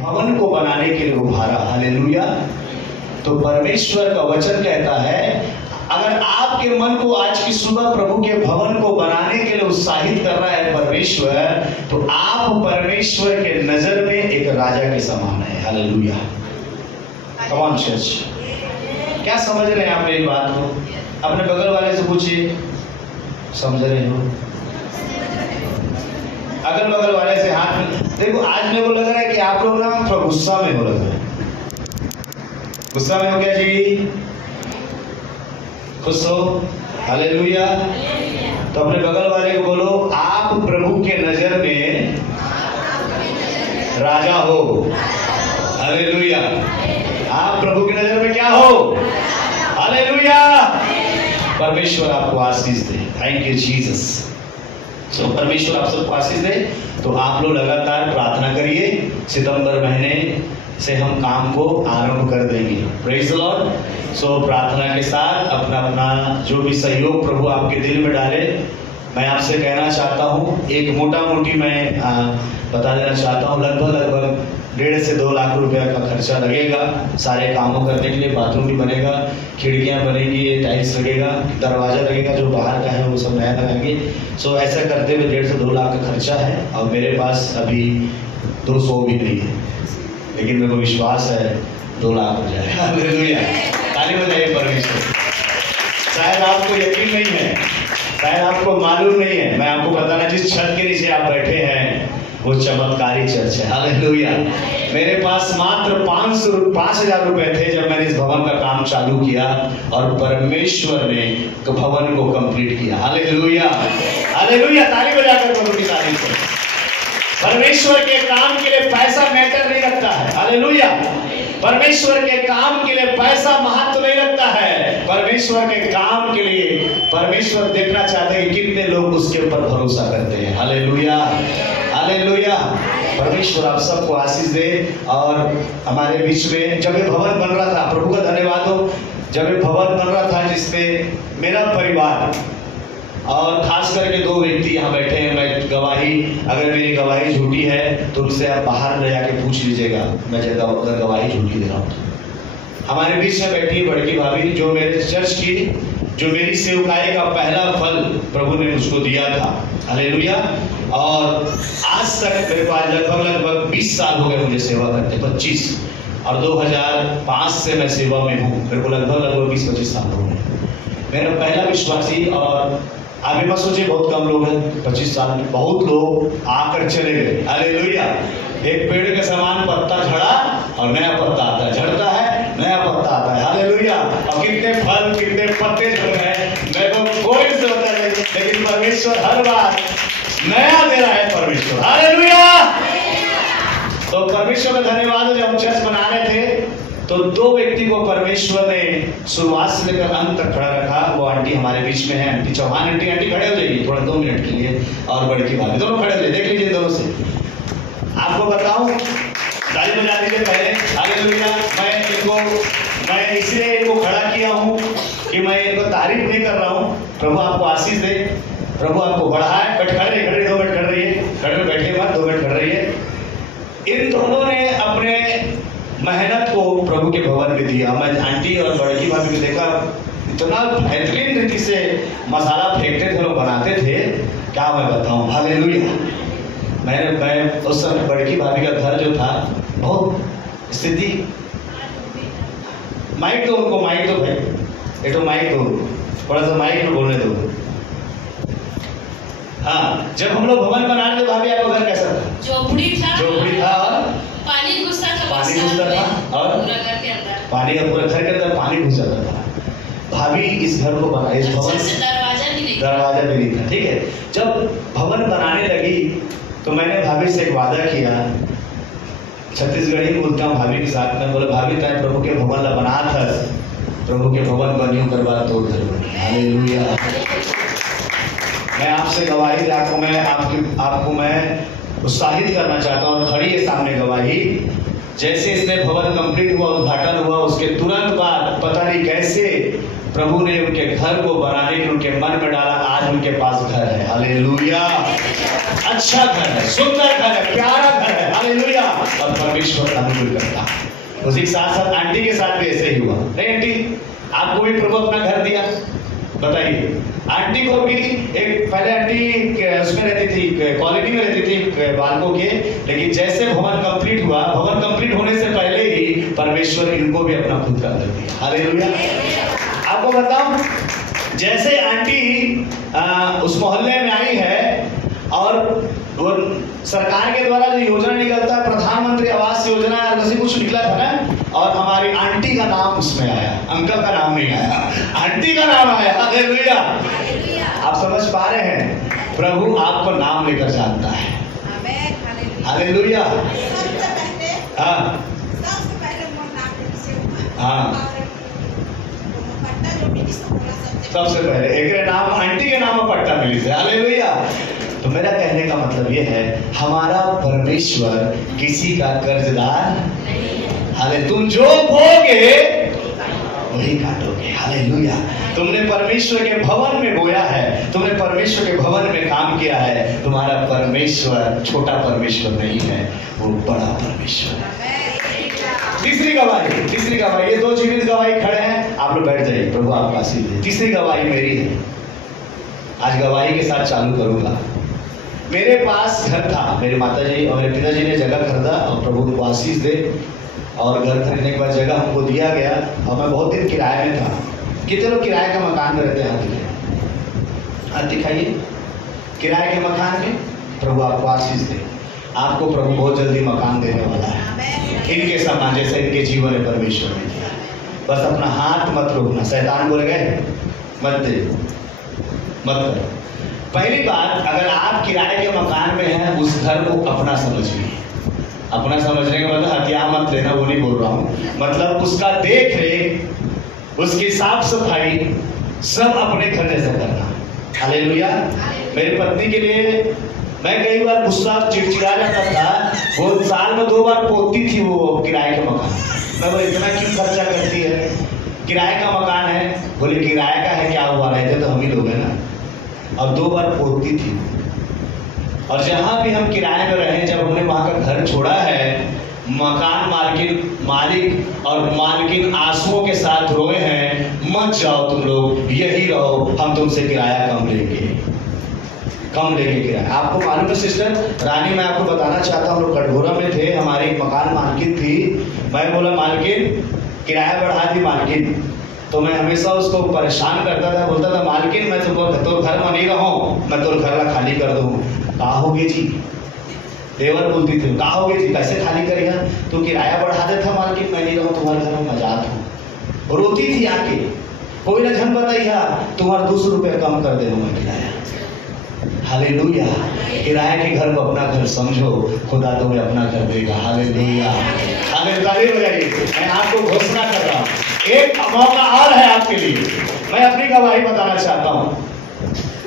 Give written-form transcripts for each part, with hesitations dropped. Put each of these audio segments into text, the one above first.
भवन को बनाने के लिए उभारा। हालेलुया। तो परमेश्वर का वचन कहता है, अगर आपके मन को आज की सुबह प्रभु के भवन को बनाने के लिए उत्साहित कर रहा है परमेश्वर, तो आप परमेश्वर के नजर में एक राजा के समान है। हालेलुया। कम ऑन चर्च, क्या समझ रहे हैं आप मेरी बात को? अपने बगल वाले से पूछिए, समझ रहे हो? अगल बगल वाले से हाथ में देखो। आज मेरे को लग रहा है कि आप लोग ना थोड़ा गुस्सा में हो रहे हैं। गुस्सा में हो गया जी? खुश हो? हालेलुया। तो अपने बगल वाले को बोलो, आप प्रभु के नजर में राजा हो। हालेलुया। आप प्रभु की नजर में क्या हो? हालेलुया। परमेश्वर आपको आशीष दे। Thank you Jesus. तो परमेश्वर आप सबको आशीष दे। तो आप लोग लगातार प्रार्थना करिए। सितंबर महीने से हम काम को आरंभ कर देंगे। Praise the Lord. सो प्रार्थना के साथ अपना अपना जो भी सहयोग प्रभु आपके दिल में डाले, मैं आपसे कहना चाहता हूँ, एक मोटा मोटी मैं बता देना चाहता हूँ, लगभग 1.5 से 2 लाख रुपया का खर्चा लगेगा सारे कामों करने के लिए। बाथरूम भी बनेगा, खिड़कियाँ बनेगी, टाइल्स लगेगा, दरवाजा लगेगा, जो बाहर का है वो सब नया लगाएंगे। सो ऐसा करते हुए 1.5 से 2 लाख का खर्चा है। और मेरे पास अभी 200 भी नहीं है, लेकिन मेरे को विश्वास है 2 लाख हो जाएगा। हालेलुया। ताली बजाइए परमेश्वर। शायद आपको यकीन नहीं है, शायद आपको मालूम नहीं है, मैं आपको बताना, जिस छत के नीचे आप बैठे हैं वो चमत्कारी चर्च है। हालेलुया। मेरे पास मात्र 5,000 रुपए थे जब मैंने इस भवन का काम चालू किया, और परमेश्वर ने भवन को कंप्लीट किया। हालेलुया। हालेलुया। ताली बजाकर प्रभु की तारीफ करें। परमेश्वर के काम के लिए पैसा मैटर नहीं रखता है। हालेलुया। परमेश्वर के काम के लिए पैसा महत्व नहीं रखता है। परमेश्वर के काम के लिए परमेश्वर देखना चाहते हैं कि कितने लोग उसके ऊपर भरोसा करते हैं। हालेलुया। हालेलुया। परमेश्वर आप सबको आशीष दे। और हमारे बीच में जब ये भवन बन रहा था, प्रभु का धन्यवाद हो, जब ये भवन बन रहा था जिसमें मेरा परिवार और खास करके 2 व्यक्ति यहाँ बैठे हैं, मैं गवाही, अगर मेरी गवाही झूठी है तो उनसे आप बाहर ले जाके पूछ लीजिएगा, मैं अगर गवाही झूठी दे रहा हूँ तो। हमारे बीच में बैठी बड़की भाभी, जो मेरे चर्च की, जो मेरी सेवकाई का पहला फल प्रभु ने मुझको दिया था। हालेलुया। और आज तक मेरे पास लगभग 20 साल हो गए मुझे सेवा करते, 25, और 2005 से मैं सेवा में हूँ। मेरे को लगभग 20-25 साल हो गए। मेरा पहला विश्वासी, और अभी मत सोचिए बहुत कम लोग हैं, 25 साल में बहुत लोग आकर चले गए। हालेलुया। एक पेड़ के समान पत्ता झड़ा और नया पत्ता आता है, झड़ता है नया पत्ता आता है। हालेलुया। और कितने फल, कितने पत्ते झड़ रहे हैं, मेरे को कोई से होता नहीं, लेकिन परमेश्वर हर बार नया दे रहा है। परमेश्वर। हालेलुया। तो परमेश्वर का धन्यवाद हो। जब हम चर्च बना रहे थे तो 2 व्यक्ति को परमेश्वर ने शुरुआत से लेकर अंत तक खड़ा रखा। वो आंटी हमारे बीच में है, आंटी चौहान। आंटी खड़े हो जाइए थोड़ा 2 मिनट के लिए, और बड़की भाभी, दोनों खड़े हो जाइए, देख लीजिए दोनों से। आपको बताऊं, ताली बजा दीजिए पहले। हालेलुया। मैं इसलिए इनको खड़ा किया हूं कि मैं इनको तारीफ नहीं कर रहा हूं। प्रभु आपको आशीष दे, प्रभु आपको बढ़ाए। बट खड़े 2 मिनट खड़े रहिए, खड़े में बैठे मत, 2 मिनट खड़े रहिए। इन दोनों ने अपने मेहनत को प्रभु के भवन में दिया। मैं आंटी और बड़की भाभी को देखा, इतना बेहतरीन रीति से मसाला फेंकते थे, लोग बनाते थे, क्या मैं बताऊं। हालेलुया। मैं उस समय बड़की भाभी का घर जो था, बहुत स्थिति, माइक दो उनको, माइक दो भाई, एक तो माइक दो, थोड़ा सा माइक में बोलने दो। हाँ, जब हम लोग भवन बना रहे थे, भाभी आपका घर कैसा था? झोपड़ी था और पानी घुसता था, और पानी पूरा घर के अंदर पानी घुस जाता था। भाभी इस घर को बना, इस भवन से दरवाजा भी नहीं था। ठीक है। जब भवन बनाने लगी तो मैंने भाभी से एक वादा किया, छत्तीसगढ़ी बोलता हूँ भाभी के साथ में, बोले भाभी तय प्रभु के भवन ला बना था, प्रभु के भवन बनियो करवा तो घर बनी। हालेलुया। मैं आपसे गवाही आपको मैं उत्साहित करना चाहता हूँ, और खड़ी है सामने गवाही। जैसे इसमें भवन कंप्लीट हुआ, उद्घाटन हुआ, उसके तुरंत बाद पता ली कैसे प्रभु ने उनके घर को बनाने के उनके मन में डाला। आज उनके पास घर है, हालेलुया। अच्छा घर है, सुंदर घर है, प्यारा घर है, हालेलुया। और परमेश्वर अनुकूल करता है। उसी के साथ साथ आंटी के साथ भी ऐसे ही हुआ। नहीं आंटी, आपको भी प्रभु अपना घर दिया? बताइए। आंटी को भी एक, पहले आंटी उसमें रहती थी, कॉलोनी में रहती थी बालकों के, लेकिन जैसे भवन कंप्लीट हुआ, भवन कंप्लीट होने से पहले ही परमेश्वर इनको भी अपना खुद का घर दिया, हालेलुया। आपको बताऊं, जैसे आंटी उस मोहल्ले में आई है और वो सरकार के द्वारा जो योजना निकलता है, प्रधानमंत्री आवास योजना या वैसे कुछ निकला था ना, और हमारी आंटी का नाम उसमें आया, अंकल का नाम नहीं आया, आंटी का नाम आया, हालेलुया। आप समझ पा रहे हैं, प्रभु आपको नाम लेकर जानता है, हालेलुया। हाँ हाँ, सबसे पहले एक नाम आंटी के नाम में पट्टा मिली से, हालेलुया। तो मेरा कहने का मतलब ये है, हमारा परमेश्वर किसी का कर्जदार हाले, तुम जो बोगे वही काटोगे, हालेलुया। तुमने परमेश्वर के भवन में बोया है, तुमने परमेश्वर के भवन में काम किया है। तुम्हारा परमेश्वर छोटा परमेश्वर नहीं है, वो बड़ा परमेश्वर है। तीसरी गवाही, ये दो जीवित गवाही खड़े हैं, आप लोग बैठ जाइए, प्रभु आपका आशीष दे। तीसरी गवाही मेरी है, आज गवाही के साथ चालू करूंगा। मेरे पास घर था, मेरे माता जी और मेरे पिताजी ने जगह खरीदा, और प्रभु को आशीष दे। और घर खरीदने के बाद जगह हमको दिया गया, और मैं बहुत दिन किराए में था। कितने लोग किराए का मकान में रहते हैं? हाथ दिखाइए। किराए के मकान में प्रभु आपको आशीष दे। आपको प्रभु बहुत जल्दी मकान देने वाला है, इनके समान जैसे इनके जीवन में परमेश्वर ने दिया। बस अपना हाथ मत रोकना, शैतान बोल गए मत दे, मत करो। पहली बात, अगर आप किराए के मकान में हैं, उस घर को अपना समझिए। अपना समझने का मतलब हथियार मत लेना, वो नहीं बोल रहा हूँ, मतलब उसका देख रेख, उसकी साफ सफाई सब अपने घर जैसा करना, हालेलुया। मेरी पत्नी के लिए मैं कई बार गुस्सा चिड़चिड़ा जाता था, वो साल में 2 बार पोतती थी वो किराए का मकान। मैं बोले इतना क्यों खर्चा करती है, किराए का मकान है। बोले किराए का है, क्या हुआ, रहते तो हम ही लोग हैं ना। और 2 बार पोतती थी। और जहां भी हम किराए में रहे, जब हमने वहां का घर छोड़ा है, मकान मालिक और मालकिन आंसुओं के साथ रोए हैं, मत जाओ तुम लोग, यही रहो, हम तुमसे किराया कम लेंगे किराया। आपको मालूम है सिस्टर रानी, मैं आपको बताना चाहता हूँ, लोग कटघोरा में थे, हमारी एक मकान मालकिन थी। मैं बोला मालकिन किराया बढ़ा दी मालकिन, तो मैं हमेशा उसको परेशान करता था, बोलता था मालकिन मैं तो घर में नहीं रहूँ, मैं तो घर ला खाली कर दूँ। कहा होगे जी, देवर बोलती थी, कहा होगे जी, कैसे खाली करेगा, तो किराया बढ़ा देता मालकिन, मैं नहीं रहूँ तुम्हारे घर में, मजाक हूँ। रोती थी आके, कोई ना झन बताइए, तुम्हारा 200 रुपये कम कर दे मैं किराया, हालेलुया। किराए के घर को अपना घर समझो, खुदा तुम्हें अपना घर देगा, हालेलुया। मैं आपको घोषणा कर रहा हूँ, एक मौका और है आपके लिए। मैं अपनी गवाही बताना चाहता हूँ।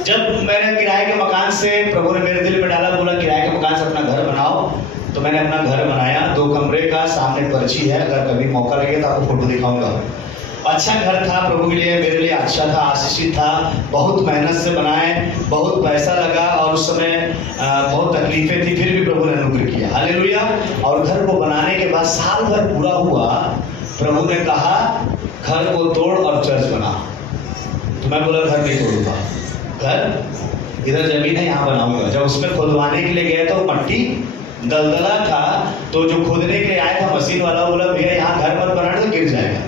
जब मैंने किराए के मकान से, प्रभु ने मेरे दिल में डाला, बोला किराए के मकान से अपना घर बनाओ, तो मैंने अपना घर बनाया। 2 कमरे का, सामने पर्ची है, अगर कभी मौका लगे तो आपको फोटो दिखाऊंगा। अच्छा घर था, प्रभु के लिए, मेरे लिए अच्छा था, आशीषित था। बहुत मेहनत से बनाए, बहुत पैसा लगा, और उस समय बहुत तकलीफें थी, फिर भी प्रभु ने अनुग्रह किया, हालेलुया। और घर को बनाने के बाद साल भर पूरा हुआ, प्रभु ने कहा घर को तोड़ और चर्च बना। तो मैं बोला घर नहीं तोड़ूंगा, घर इधर जमीन है यहाँ बनाऊंगा। जब उसमें खुदवाने के लिए गया तो मट्टी दलदला था, तो जो खोदने के लिए आया था मशीन वाला, बोला भैया यहाँ घर मत बनाना, तो गिर जाएगा।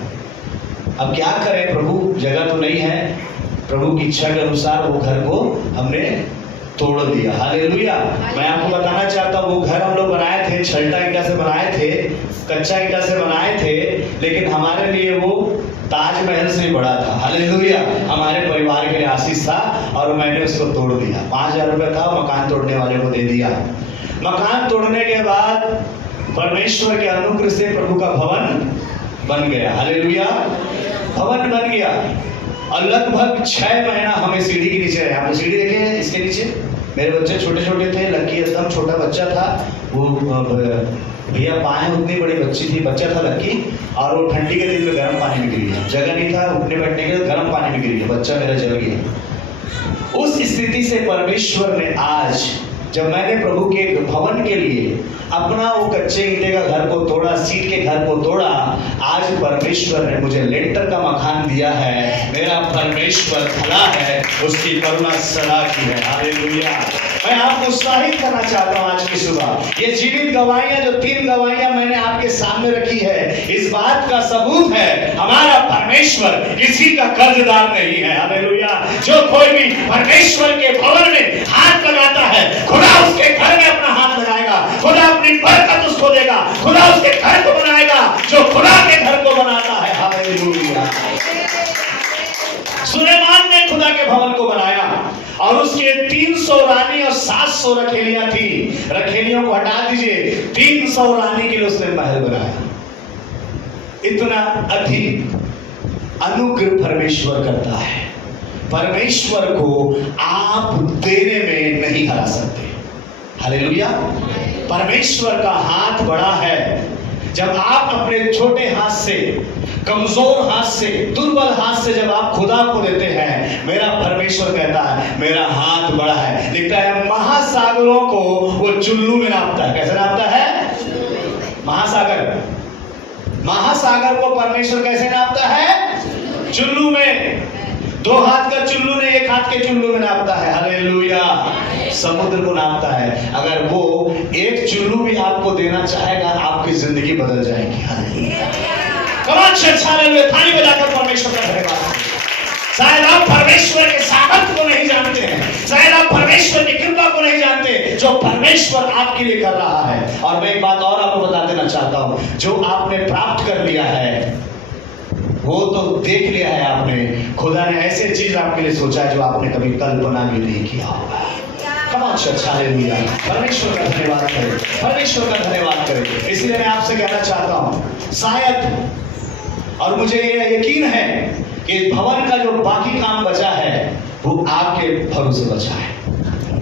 अब क्या करें प्रभु, जगह तो नहीं है। प्रभु की इच्छा के अनुसार वो घर को हमने तोड़ दिया, हालेलुया। मैं आपको बताना चाहता हूँ, वो घर हम लोग बनाए थे, छलटा ईंटा से बनाए थे, कच्चा ईंटा से बनाए थे, लेकिन हमारे लिए वो ताजमहल से बड़ा था, हालेलुया। हमारे परिवार के लिए आशीष था, और मैंने उसको तोड़ दिया। 5000 रुपये था, मकान तोड़ने वाले को दे दिया। मकान तोड़ने के बाद परमेश्वर के अनुग्रह से प्रभु का भवन बन गया, हालेलुया। भवन बन गया, और लगभग 6 महीना हमें सीढ़ी के नीचे रहे। आपने सीढ़ी देखे हैं इसके नीचे? मेरे बच्चे छोटे छोटे थे, लकी एकदम छोटा बच्चा था, वो भैया पाए उतनी बड़ी बच्ची थी, बच्चा था लड़की, और वो ठंडी के दिन में गर्म पानी में गिर गया, जगह नहीं था उठने बैठने के लिए, गर्म पानी में गिर गया, बच्चा मेरा जल गया। उस स्थिति से परमेश्वर ने आज, जब मैंने प्रभु के भवन के लिए अपना वो कच्चे ईंटे का घर को तोड़ा, सीट के घर को तोड़ा, आज परमेश्वर ने मुझे लेंटर का मकान दिया है। मेरा परमेश्वर भला है, उसकी करुणा सदा की है। हालेलुया। मैं आपको उत्साहित करना चाहता हूँ आज की सुबह। ये जीवित गवाहियां, जो 3 गवाहियां मैंने आपके सामने रखी है, इस बात का सबूत है हमारा परमेश्वर किसी का कर्जदार नहीं है। हालेलुया। जो कोई भी परमेश्वर के भवन में हाथ लगाता है, खुदा उसके घर में अपना हाथ लगाएगा, खुदा अपनी बरकत उसको देगा, खुदा उसके घर को बनाएगा जो खुदा के घर को बनाता है। हालेलुया। सुलेमान ने खुदा के भवन को बनाया और उसके 300 रानी और 700 रखेलियां थी। रखेलियों को हटा दीजिए, 300 रानी के लिए उसने महल बनाया। इतना अधिक अनुग्रह परमेश्वर करता है। परमेश्वर को आप देने में नहीं हरा सकते। हालेलुया। परमेश्वर का हाथ बड़ा है। जब आप अपने छोटे हाथ से, कमजोर हाथ से, दुर्बल हाथ से जब आप खुदा को देते हैं, मेरा परमेश्वर कहता है मेरा हाथ बड़ा है। लिखता है महासागरों को वो चुल्लू में नापता है। कैसे नापता है? महासागर को परमेश्वर कैसे नापता है? चुल्लू में। 2 हाथ का चुल्लू ने 1 हाथ के चुल्लू में नापता है। हालेलुया। समुद्र को नापता है। अगर वो एक चुल्लू भी आपको देना चाहेगा, आपकी जिंदगी बदल जाएगी। हालेलुया। थाली बजाकर परमेश्वर का धन्यवाद। शायद आप परमेश्वर के सामर्थ्य को नहीं जानते हैं, शायद आप परमेश्वर की कृपा को नहीं जानते जो परमेश्वर आपके लिए कर रहा है। और मैं एक बात और आपको बता देना चाहता हूं, जो आपने प्राप्त कर लिया है वो तो देख लिया है आपने। खुदा ने ऐसे चीज आपके लिए सोचा है जो आपने कभी कल्पना भी नहीं किया होगा। हालेलुया। परमेश्वर का धन्यवाद करें, परमेश्वर का धन्यवाद करें। इसलिए मैं आपसे कहना चाहता हूं, शायद, और मुझे ये यकीन है कि भवन का जो बाकी काम बचा है वो आपके भरोसे बचा है,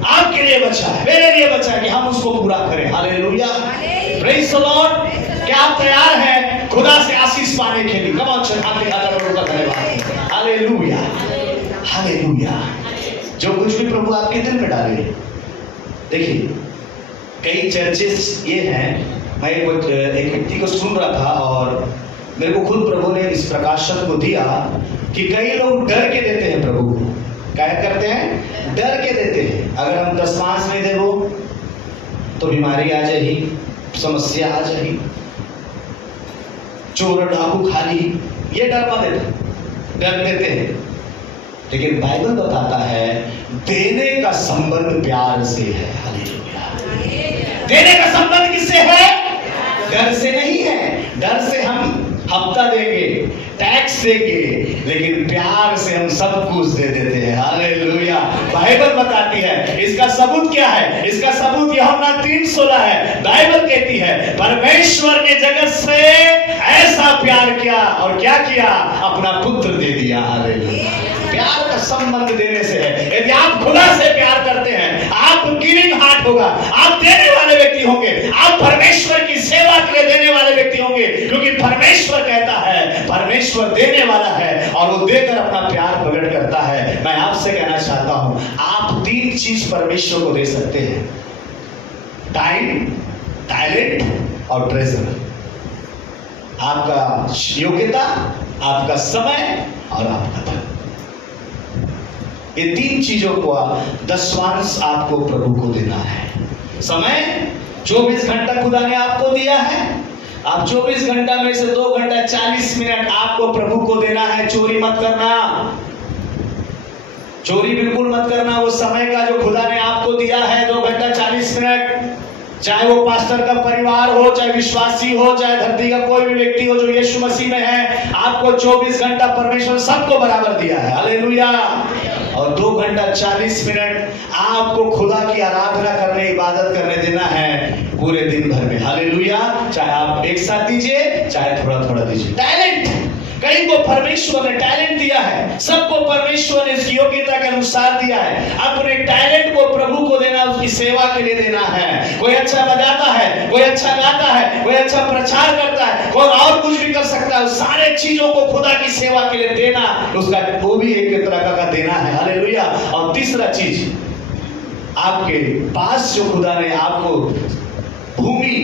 आपके लिए बचा है, मेरे लिए बचा है कि हम उसको पूरा करें। हालेलुया। Praise the Lord. क्या आप तैयार हैं खुदा से आशीष पाने के लिए? कम ऑन आपके का धन्यवाद। हालेलुया। हालेलुया। जो कुछ भी प्रभु आपके दिल में डाले। देखिए, कई चर्चेस ये हैं, मैं एक व्यक्ति को सुन रहा था और मेरे को खुद प्रभु ने इस प्रकाशन को दिया कि कई लोग डर के देते हैं प्रभु को। क्या करते हैं? डर के देते हैं। अगर हम 10 मास नहीं देवो तो बीमारी आ जाएगी, समस्या आ जाएगी, चोर डाकू खाली, ये डर मत देते, डर देते हैं। लेकिन बाइबल बताता है देने का संबंध प्यार से है। हालेलुया। देने का संबंध किससे है? डर से नहीं है। डर से हम हफ्ता देंगे, टैक्स देंगे, लेकिन प्यार से हम सब कुछ दे देते हैं। हालेलुया। बाइबल बताती है। इसका सबूत क्या है? इसका सबूत यूहन्ना 3:16 है। बाइबल कहती है परमेश्वर ने जगत से ऐसा प्यार किया, और क्या किया? अपना पुत्र दे दिया। हालेलुया। प्यार का संबंध देने से है। यदि आप खुदा से प्यार करते हैं, आप गिविंग हार्ट होगा, आप देने वाले व्यक्ति होंगे, आप परमेश्वर की सेवा के लिए देने वाले व्यक्ति होंगे, क्योंकि परमेश्वर कहता है परमेश्वर देने वाला है और वो देकर अपना प्यार प्रकट करता है। मैं आपसे कहना चाहता हूं, आप 3 चीज परमेश्वर को दे सकते हैं: टाइम, टैलेंट और ट्रेजर। आपका योग्यता, आपका समय और आपका धन। ये 3 चीजों को 10वांश आपको प्रभु को देना है। समय 24 घंटा खुदा ने आपको दिया है। आप 24 घंटा में से 2 घंटा 40 मिनट आपको प्रभु को देना है। चोरी मत करना, चोरी बिल्कुल मत करना। वो समय का जो खुदा ने आपको दिया है 2 घंटा 40 मिनट, चाहे वो पास्टर का परिवार हो, चाहे विश्वासी हो, चाहे धरती का कोई भी व्यक्ति हो जो यीशु मसीह में है, आपको 24 घंटा परमेश्वर सबको बराबर दिया है। हालेलुया। और 2 घंटा 40 मिनट आपको खुदा की आराधना करने, इबादत करने देना है पूरे दिन भर में। हालेलुया। चाहे आप एक साथ दीजिए, चाहे थोड़ा थोड़ा दीजिए। टैलेंट, कई को परमेश्वर ने टैलेंट दिया है, सबको परमेश्वर ने इसकी योग्यता के अनुसार दिया है। अपने टैलेंट को प्रभु को देना, उसकी सेवा के लिए देना है। कोई अच्छा बजाता है, कोई अच्छा गाता है, कोई अच्छा प्रचार करता है, कोई और कुछ भी कर सकता है। सारे चीजों को खुदा की सेवा के लिए देना, उसका वो भी एक तरह का देना है। हालेलुया। और तीसरा चीज, आपके पास जो खुदा ने आपको भूमि,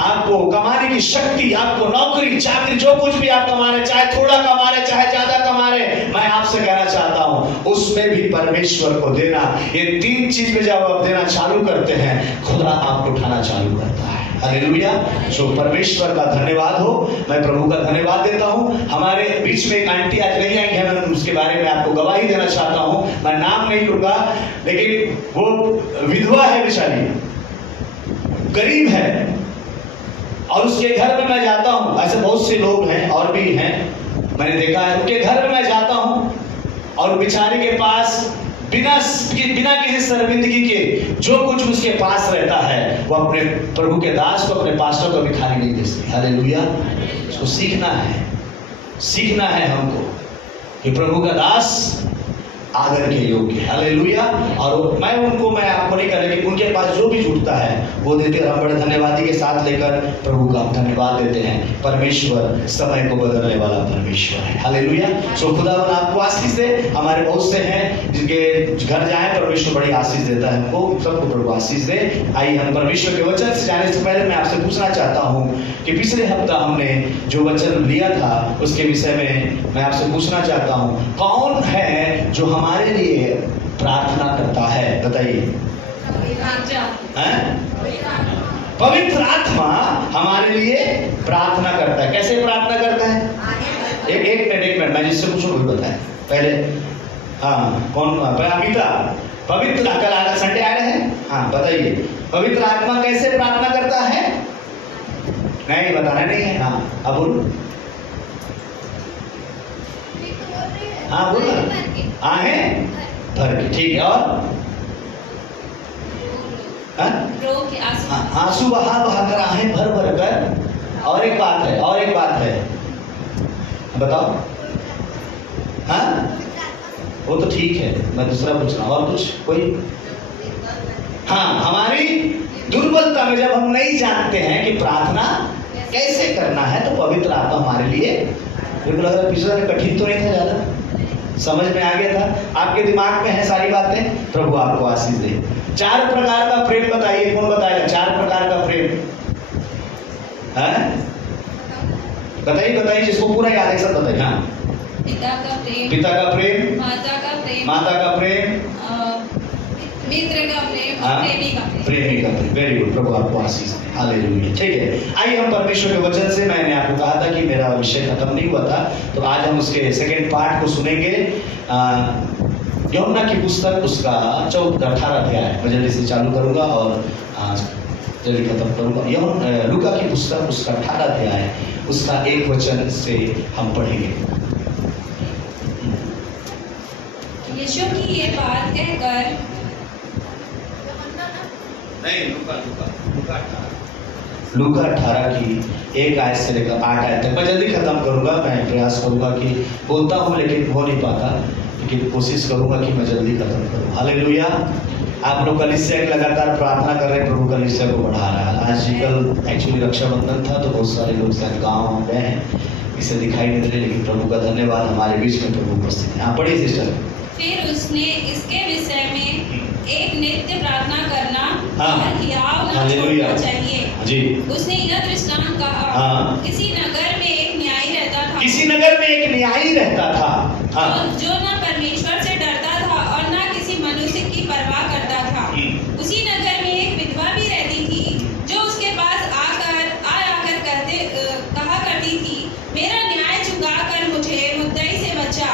आपको कमाने की शक्ति, आपको नौकरी चाकरी, जो कुछ भी आप कमा रहे, चाहे थोड़ा कमा रहे चाहे ज्यादा कमा रहे, मैं आपसे कहना चाहता हूं उसमें भी परमेश्वर को देना। ये तीन चीज में जब आप देना चालू करते हैं, खुदा आपको उठाना चालू करता है। हालेलुया। सो परमेश्वर का धन्यवाद हो। मैं प्रभु का धन्यवाद देता हूं। हमारे बीच में एक आंटी आज नहीं आई है, मैं उसके बारे में आपको गवाही देना चाहता हूं। मैं नाम नहीं लूंगा, लेकिन वो विधवा है बेचारी, गरीब है, और उसके घर में मैं जाता हूं। ऐसे बहुत से लोग हैं और भी हैं, मैंने देखा है। उनके घर में मैं जाता हूं और बेचारे के पास बिना किसी शर्मिंदगी के जो कुछ उसके पास रहता है, वो अपने प्रभु के दास को, अपने पास्टर को भी खाली नहीं दे सकती। हालेलुया। इसको सीखना है हमको कि प्रभु का दास आदर के योग्य है। हालेलुया। और मैं आपको नहीं कह रहा, लेकिन उनके पास जो भी जुटता है वो देते हैं। हम बड़े धन्यवादी के साथ लेकर प्रभु का धन्यवाद देते हैं। परमेश्वर समय को बदलने वाला परमेश्वर है। हालेलुया। सो खुदावन आपको आशीष दे। हमारे बहुत से हैं जिनके घर जाए, परमेश्वर बड़ी आशीष देता है हमको, सबको प्रभु आशीष दे। आइए हम परमेश्वर के वचन से जाने से पहले मैं आपसे पूछना चाहता हूँ कि पिछले हफ्ता हमने जो वचन लिया था उसके विषय में मैं आपसे पूछना चाहता हूँ, कौन है जो हमारे लिए प्रार्थना करता है? बताइए। पवित्र आत्मा हमारे लिए प्रार्थना करता है। कैसे प्रार्थना करता है? एक मिनट मैं जिससे पूछूं वही बताए पहले। हाँ, कौन? अमिता। पवित्र, कल संडे आ रहे हैं, हाँ बताइए, पवित्र आत्मा कैसे प्रार्थना करता है? नहीं बताना नहीं है। हाँ अब बोलो। हाँ बोलो। आहें भर के, ठीक है। और आंसू बहा कर, आहें भर भर कर। और एक बात है, बताओ। हाँ वो तो ठीक है, मैं दूसरा पूछ रहा हूँ। और कुछ कोई? हाँ, हमारी दुर्बलता में जब हम नहीं जानते हैं कि प्रार्थना कैसे करना है, तो पवित्र आत्मा हमारे लिए, बिल्कुल अगर पिछला कठिन तो नहीं था, ज्यादा समझ में आ गया था, आपके दिमाग में है सारी बातें। प्रभु आपको आशीष दे। 4 प्रकार का प्रेम बताइए, कौन बताएगा 4 प्रकार का प्रेम? है बताइए जिसको पूरा याद है सब बताइए। हाँ, पिता का प्रेम, माता का प्रेम, मित्र का प्रेम, प्रेमी का प्रेम। वेरी गुड, प्रभु आपको आशीष दे। हालेलुया। ठीक है, आइए हम परमेश्वर के वचन से, मैंने आपको कहा था कि मेरा विषय खत्म नहीं हुआ था, तो आज हम उसके सेकंड पार्ट को सुनेंगे। यूहन्ना की पुस्तक, उसका 18 अध्याय मैं जल्दी से चालू करूंगा और जल्दी खत्म करूंगा। लूका की पुस्तक, उसका 18 अध्याय, उसका 1 वचन से हम पढ़ेंगे। यीशु की ये बात कहकर, नहीं, लूका 18 की 1 आयत से लेकर 8 आयत तक मैं जल्दी खत्म करूंगा। मैं प्रयास करूंगा कि बोलता हूं लेकिन हो नहीं पाता, लेकिन कोशिश करूंगा कि मैं जल्दी खत्म करूं। हालेलुया। आप लोग कलीसिया की लगातार प्रार्थना कर रहे हैं, प्रभु कलीसिया को बढ़ा रहा है। आज कल एक्चुअली रक्षाबंधन था, तो बहुत सारे लोग शायद गाँव गए हैं, इसे दिखाई नहीं दे रहे, लेकिन प्रभु का धन्यवाद, हमारे बीच में प्रभु उपस्थित है। हाँ पढ़िए सिस्टर। फिर उसने इसके विषय में एक नित्य प्रार्थना करना चाहिए जी। उसने यह दृष्टांत कहा। हाँ। किसी नगर में एक न्यायी रहता था, हाँ। जो न परमेश्वर से डरता था और न किसी मनुष्य की परवाह करता था। उसी नगर में एक विधवा भी रहती थी, जो उसके पास आकर कहा करती थी, मेरा न्याय चुका कर मुझे मुद्दई से बचा।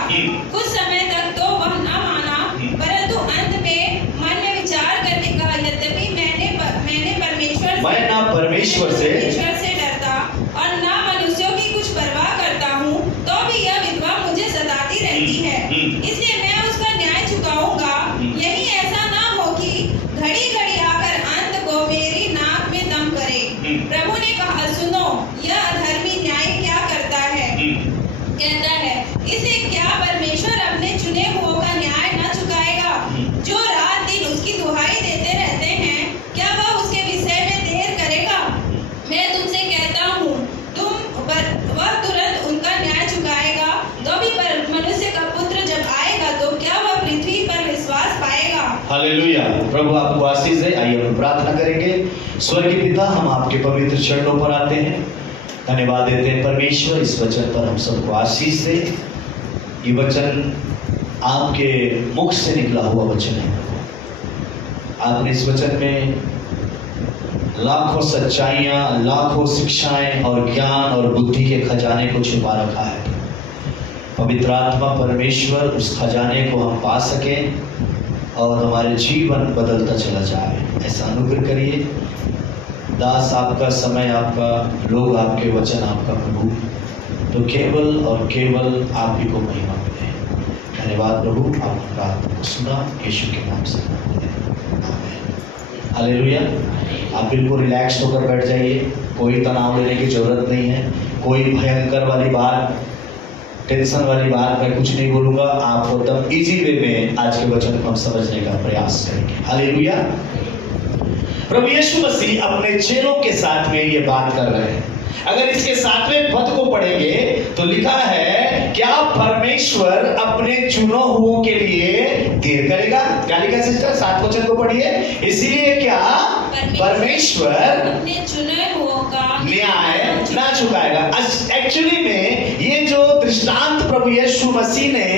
कुछ समय तक तो वह न माना, परंतु अंत में मन में विचार करके कहा, यद्यपि मैंने परमेश्वर से डरता और न मनुष्यों की कुछ परवाह करता हूँ, तो भी यह विधवा मुझे सताती रहती है, इसलिए मैं उसका न्याय चुकाऊंगा। यही ऐसा ना हो कि घड़ी घड़ी आकर अंत को मेरी नाक में दम करे। प्रभु ने कहा, सुनो, यह अधर्मी न्याय क्या करता है। कहता प्रभु आपको आशीष दे। आइए हम प्रार्थना करेंगे। स्वर्गीय पिता, हम आपके पवित्र चरणों पर आते हैं, धन्यवाद देते हैं परमेश्वर, इस वचन पर हम सबको आशीष दे। ये वचन आपके मुख से निकला हुआ वचन है। आपने इस वचन में लाखों सच्चाइयां, लाखों शिक्षाएं और ज्ञान और बुद्धि के खजाने को छुपा रखा है। पवित्र आत्मा परमेश्वर, उस खजाने को हम पा सकें और हमारे जीवन बदलता चला जाए, ऐसा अनुग्रह करिए। दास आपका, समय आपका, लोग आपके, वचन आपका प्रभु, तो केवल और केवल आप ही को महिमा मिले। धन्यवाद प्रभु, आपकी प्रार्थना को सुना, यीशु के नाम से आमीन। हालेलुया। आप बिल्कुल रिलैक्स होकर बैठ जाइए, कोई तनाव लेने की जरूरत नहीं है, कोई भयंकर वाली बात, टेंशन वाली बात मैं कुछ नहीं बोलूंगा। आप एकदम इजी वे में आज के वचन को हम समझने का प्रयास करेंगे। हालेलुया। प्रभु यीशु मसीह अपने चेलों के साथ में ये बात कर रहे हैं। अगर इसके 7वें पद को पढ़ेंगे तो लिखा है, क्या परमेश्वर अपने चुने हुओं के लिए देर करेगा? क्या लिखा सिस्टर? 7 वचन को पढ़िए। इसलिए क्या परमेश्वर अपने चुने हुओं का न्याय ना चुकाएगा? एक्चुअली में ये जो दृष्टांत प्रभु यीशु मसीह ने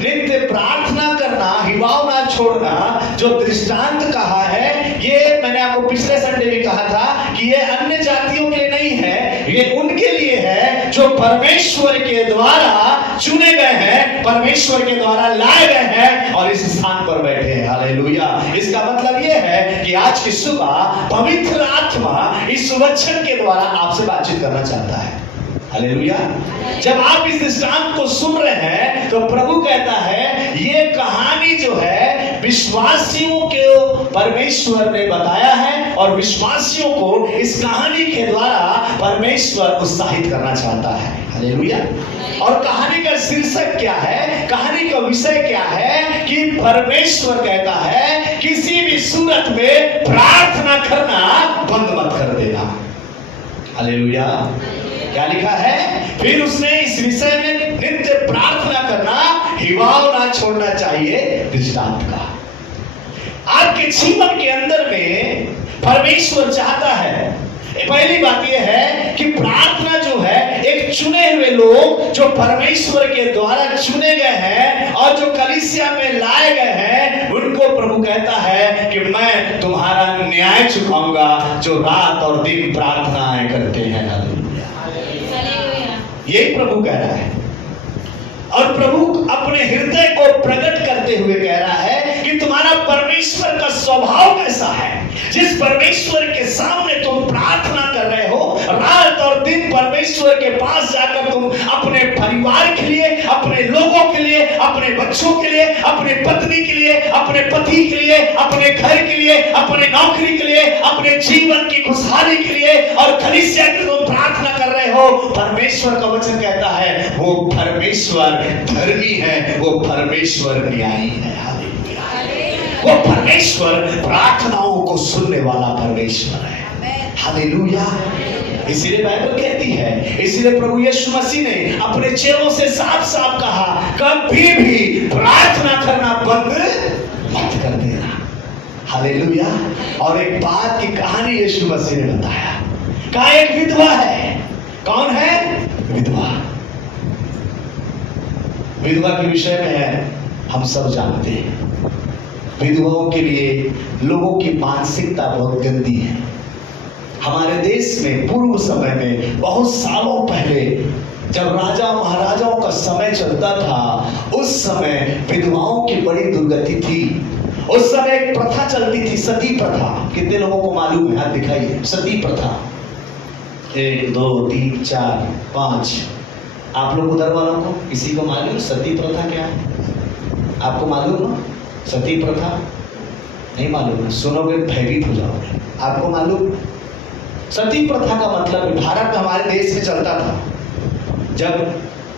नित्य प्रार्थना करना, हिवाव ना छोड़ना, जो दृष्टांत कहा है, ये मैंने आपको पिछले संडे भी कहा था कि ये अन्य जातियों के लिए नहीं है, ये उनके लिए है जो परमेश्वर के द्वारा चुने गए हैं, परमेश्वर के द्वारा लाए गए हैं और इस स्थान पर बैठे हैं। हालेलुया। इसका मतलब ये है कि आज की सुबह पवित्र आत्मा इस वचन के द्वारा आपसे बातचीत करना चाहता है। हालेलुया। जब आप इस दृष्टांत को सुन रहे हैं तो प्रभु कहता है, ये कहानी जो है विश्वासियों को परमेश्वर ने बताया है और विश्वासियों को इस कहानी के द्वारा परमेश्वर उत्साहित करना चाहता है। हालेलुया। और कहानी का शीर्षक क्या है? कहानी का विषय क्या है? कि परमेश्वर कहता है, किसी भी सूरत में प्रार्थना करना बंद मत कर देना। हालेलुया। क्या लिखा है? फिर उसने इस विषय में नित्य प्रार्थना करना, हिवाव ना छोड़ना चाहिए दृष्टांत का। आपके जीवन के अंदर में परमेश्वर चाहता है, पहली बात यह है कि प्रार्थना जो है, एक चुने हुए लोग जो परमेश्वर के द्वारा चुने गए हैं और जो कलीसिया में लाए गए हैं, उनको प्रभु कहता है कि मैं तुम्हारा न्याय चुकाऊंगा जो रात और दिन प्रार्थनाएं करते हैं। यही प्रभु कह रहा है। और प्रभु अपने हृदय को प्रकट करते हुए कह रहा है कि तुम्हारा परमेश्वर का स्वभाव कैसा है। जिस परमेश्वर के सामने तुम प्रार्थना कर रहे हो, रात और दिन परमेश्वर के पास जाकर तुम अपने परिवार के लिए, अपने लोगों के लिए, अपने बच्चों के लिए, अपने पत्नी के लिए, अपने पति के लिए, अपने घर के लिए, अपने नौकरी के लिए, अपने जीवन की खुशहाली के लिए और कलीसिया के लिए तुम प्रार्थना कर रहे हो, परमेश्वर का वचन कहता है वो परमेश्वर धर्मी है, वो परमेश्वर न्यायी है। हालेलुया। वो परमेश्वर प्रार्थनाओं को सुनने वाला परमेश्वर है। हालेलुया। इसीलिए बाइबल कहती है, इसीलिए प्रभु यीशु मसीह ने अपने चेलों से साफ साफ कहा, कभी भी प्रार्थना करना बंद मत कर देना। हालेलुया। और एक बात की कहानी यीशु मसीह ने बताया, कहा एक विधवा है। कौन है? विधवा। विधवा के विषय में है, हम सब जानते हैं। विधवाओं के लिए लोगों की मानसिकता बहुत गंदी है। हमारे देश में पूर्व समय में, बहुत सालों पहले, जब राजा महाराजाओं का समय चलता था, उस समय विधवाओं की बड़ी दुर्गति थी। उस समय एक प्रथा चलती थी, सती प्रथा। कितने लोगों को मालूम है? हाथ दिखाइए। सती प्रथा। 1 2 3 4 5। आप लोग उधर वालों को किसी को मालूम सती प्रथा क्या है? आपको मालूम ना सती प्रथा? नहीं मालूम है? सुनोगे भयभीत हो जाओगे। आपको मालूम? सती प्रथा का मतलब भारत में, हमारे देश में चलता था। जब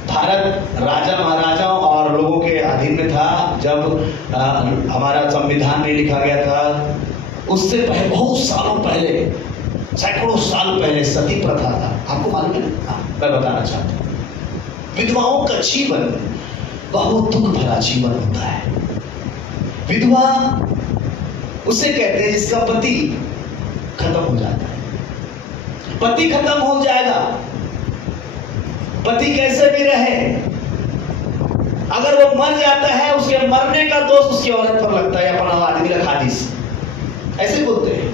भारत राजा महाराजाओं और लोगों के अधीन में था, जब हमारा संविधान में लिखा गया था, उससे पहले, बहुत सालों पहले, सैकड़ों साल पहले सती प्रथा था। आपको मालूम है? हाँ, मैं बताना चाहता हूँ। विधवाओं का जीवन बहुत दुख भरा जीवन होता है। विधवा उसे कहते हैं जिसका पति खत्म हो जाता है। पति खत्म हो जाएगा, पति कैसे भी रहे, अगर वो मर जाता है, उसके मरने का दोष उसकी औरत पर लगता है। अपन आदमी का खादिस ऐसे बोलते हैं,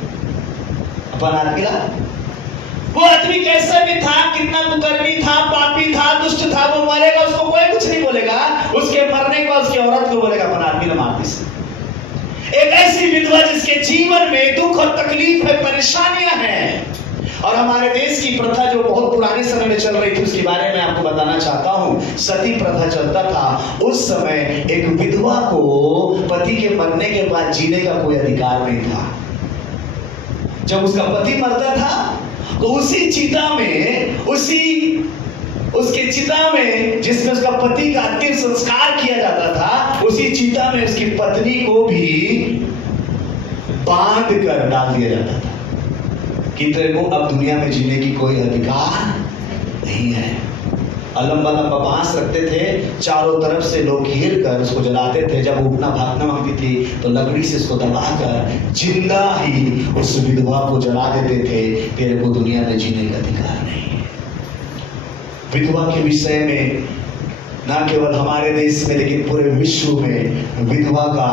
अपन आदमी का। वो आदमी कैसे भी था, कितना कुकर्मी था, पापी था, दुष्ट था, वो मरेगा, उसको कोई कुछ नहीं बोलेगा। उसके मरने का उसकी औरत को बोलेगा अपन आदमी ने मार दी। एक ऐसी विधवा जिसके जीवन में दुख और तकलीफ है, परेशानियां हैं। और हमारे देश की प्रथा जो बहुत पुराने समय में चल रही थी, उसके बारे में आपको बताना चाहता हूं। सती प्रथा चलता था। उस समय एक विधवा को पति के मरने के बाद जीने का कोई अधिकार नहीं था। जब उसका पति मरता था तो उसी चिता में, उसके चिता में जिसमें उसका पति का अंतिम संस्कार किया जाता था, उसी चिता में उसकी पत्नी को भी बांध कर डाल दिया जाता था कि तेरे को अब दुनिया में जीने की कोई अधिकार नहीं है। लंबा लंबा बांस रखते थे, चारों तरफ से लोग घेर कर उसको जलाते थे। जब उठना भागना मांगती थी तो लकड़ी से उसको दबाकर जिंदा ही उस विधवा को जला देते थे। तेरे को दुनिया में जीने का अधिकार नहीं है। विधवा के विषय में न केवल हमारे देश में लेकिन पूरे विश्व में विधवा का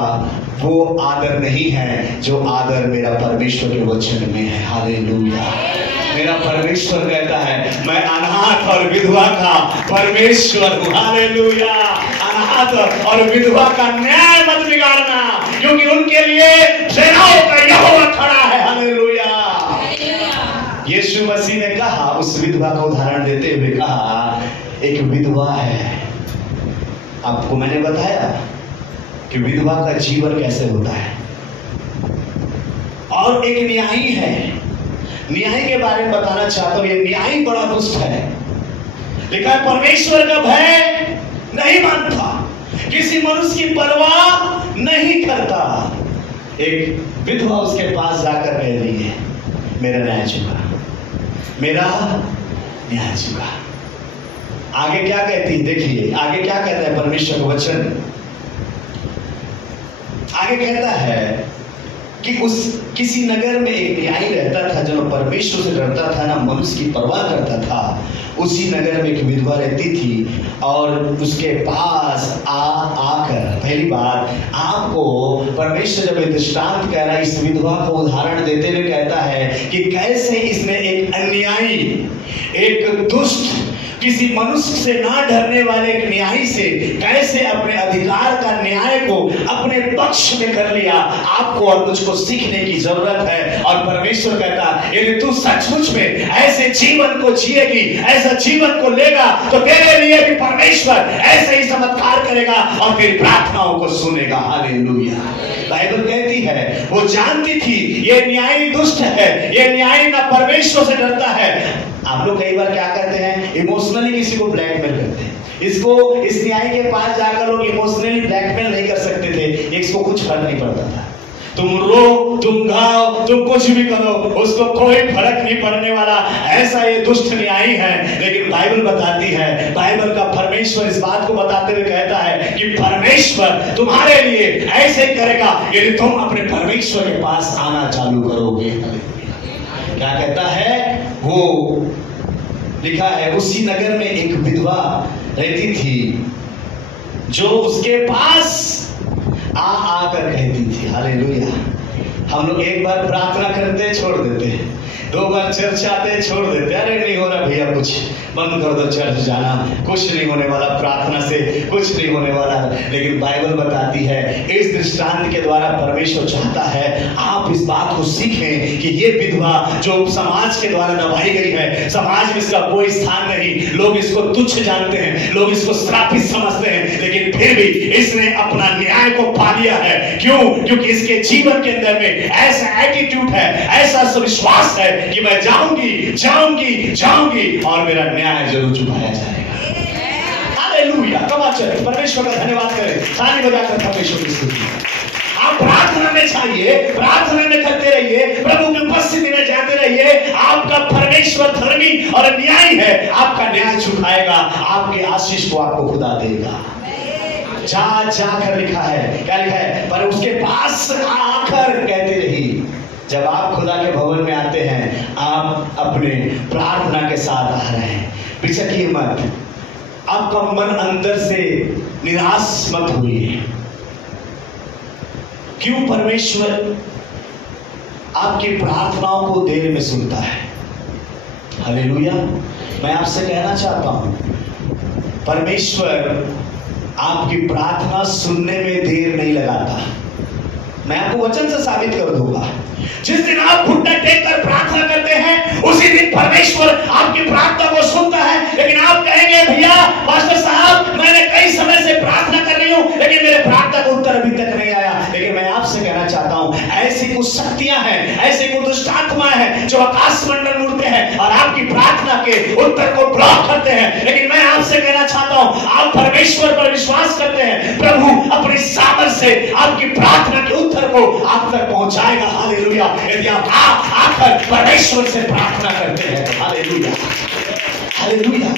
वो आदर नहीं है जो आदर मेरा परमेश्वर के वचन में है। हालेलुया। मेरा परमेश्वर कहता है मैं अनाथ और विधवा का परमेश्वर हूं। हालेलुया। अनाथ और विधवा का न्याय मत बिगाड़ना, क्योंकि उनके लिए सेनाओं का यहोवा खड़ा है। हालेलुया। यीशु मसीह ने कहा, उस विधवा का उदाहरण देते हुए कहा, एक विधवा है। आपको मैंने बताया कि विधवा का जीवन कैसे होता है। और एक न्यायी है। न्यायी के बारे में बताना चाहता हूं। ये न्यायी बड़ा दुष्ट है। लिखा है परमेश्वर का भय नहीं मानता, किसी मनुष्य की परवाह नहीं करता। एक विधवा उसके पास जाकर कह रही है, मेरा न्याय चुका, मेरा न्याय चुका। आगे क्या कहती है, देखिए आगे क्या कहता है परमेश्वर का वचन। आगे कहता है कि किसी नगर में एक न्यायी रहता था जो परमेश्वर से डरता था, ना मनुष्य की परवाह करता था। उसी नगर में एक विधवा रहती थी और उसके पास आकर, पहली बात आपको परमेश्वर जब दृष्टांत कह रहा है, इस विधवा को उदाहरण देते हुए कहता है कि कैसे इसने एक अन्यायी, एक दुष्ट, किसी मनुष्य से ना डरने वाले एक न्यायी से कैसे अपने अधिकार का न्याय को अपने पक्ष में कर लिया। आपको और मुझको सीखने की जरूरत है। और परमेश्वर कहता है यदि तू सचमुच में ऐसे जीवन को जिएगी, ऐसा जीवन को लेगा, तो तेरे लिए भी परमेश्वर ऐसे ही चमत्कार करेगा और तेरी प्रार्थनाओं को सुनेगा। हालेलुया। बाइबल कहती है वो जानती थी ये न्यायी दुष्ट है, ये न्यायी ना परमेश्वर से डरता है। आप लोग कई बार क्या करते हैं, इमोशनली किसी को ब्लैकमेल करते हैं। इस न्यायी के पास जाकर लोग इमोशनली ब्लैकमेल नहीं कर सकते थे, इसको कुछ फर्क नहीं पड़ता था। तुम रो, तुम गाओ, तुम कुछ भी करो, उसको कोई फर्क नहीं पड़ने वाला। ऐसा ये दुष्ट न्यायी है। लेकिन बाइबल बताती है, बाइबल का परमेश्वर इस बात को बताते हुए कहता है कि परमेश्वर तुम्हारे लिए ऐसे ही करेगा यदि तुम अपने परमेश्वर के पास आना चालू करोगे। क्या कहता है वो, लिखा है उसी नगर में एक विधवा रहती थी जो उसके पास आकर कहती थी। हालेलुया। हम लोग एक बार प्रार्थना करते छोड़ देते हैं, 2 बार चर्च आते छोड़ देते, अरे नहीं हो रहा भैया, कुछ बंद कर दो चर्च जाना, कुछ नहीं होने वाला, प्रार्थना से कुछ नहीं होने वाला। लेकिन बाइबल बताती है, इस दृष्टांत के द्वारा परमेश्वर चाहता है आप इस बात को सीखें कि ये विधवा जो समाज के द्वारा दबाई गई है, समाज में इसका कोई स्थान नहीं, लोग इसको तुच्छ जानते हैं, लोग इसको श्रापित समझते हैं, लेकिन फिर भी इसने अपना न्याय को पा लिया है। क्यों? क्योंकि इसके जीवन के अंदर में ऐसा एटीट्यूड है, ऐसा विश्वास है कि मैं जाऊंगी जाऊंगी जाऊंगी और मेरा न्याय जरूर चुकाया जाएगा। हालेलुया। कमा चले, परमेश्वर का धन्यवाद करें, ताली बजाकर परमेश्वर की स्तुति। आप प्रार्थना में चाहिए, प्रार्थना में करते रहिए, प्रभु की उपस्थिति में जाते रहिए। आपका परमेश्वर धर्मी और न्यायी है, आपका न्याय चुकाएगा, आपके आशीष को आपको खुदा देगा। जाकर लिखा है, क्या लिखा है, पर उसके पास आकर कहती रही। जब आप खुदा के भवन में आते हैं, आप अपने प्रार्थना के साथ आ रहे हैं, बिचकिए मत, आपका मन अंदर से निराश मत होइए। क्यों? परमेश्वर आपकी प्रार्थनाओं को देर में सुनता है। हालेलुया। मैं आपसे कहना चाहता हूं, परमेश्वर आपकी प्रार्थना सुनने में देर नहीं लगाता। मैं आपको वचन से साबित कर दूंगा। जिस दिन आप घुटने टेक कर प्रार्थना करते हैं, उसी दिन परमेश्वर आपकी प्रार्थना को सुनता है। लेकिन आप कहेंगे, भैया पास्टर साहब, मैंने कई समय से प्रार्थना कर रही हूं, लेकिन मेरे प्रार्थना का उत्तर अभी तक नहीं आया। लेकिन मैं आपसे कहना चाहता हूं, ऐसी कुछ शक्तियां हैं, ऐसी कुछ दुष्ट आत्माएं हैं जो आकाश मंडल में उड़ते हैं और आपकी प्रार्थना के उत्तर को ब्लॉक करते हैं। लेकिन मैं आपसे कहना चाहता हूं, आप परमेश्वर पर विश्वास करते हैं, प्रभु अपनी सामर्थ से आपकी प्रार्थना के उत्तर को आप तक पहुंचाएगा। हालेलुया। यदि आप आकर परमेश्वर से प्रार्थना करते हैं। Hallelujah, hallelujah.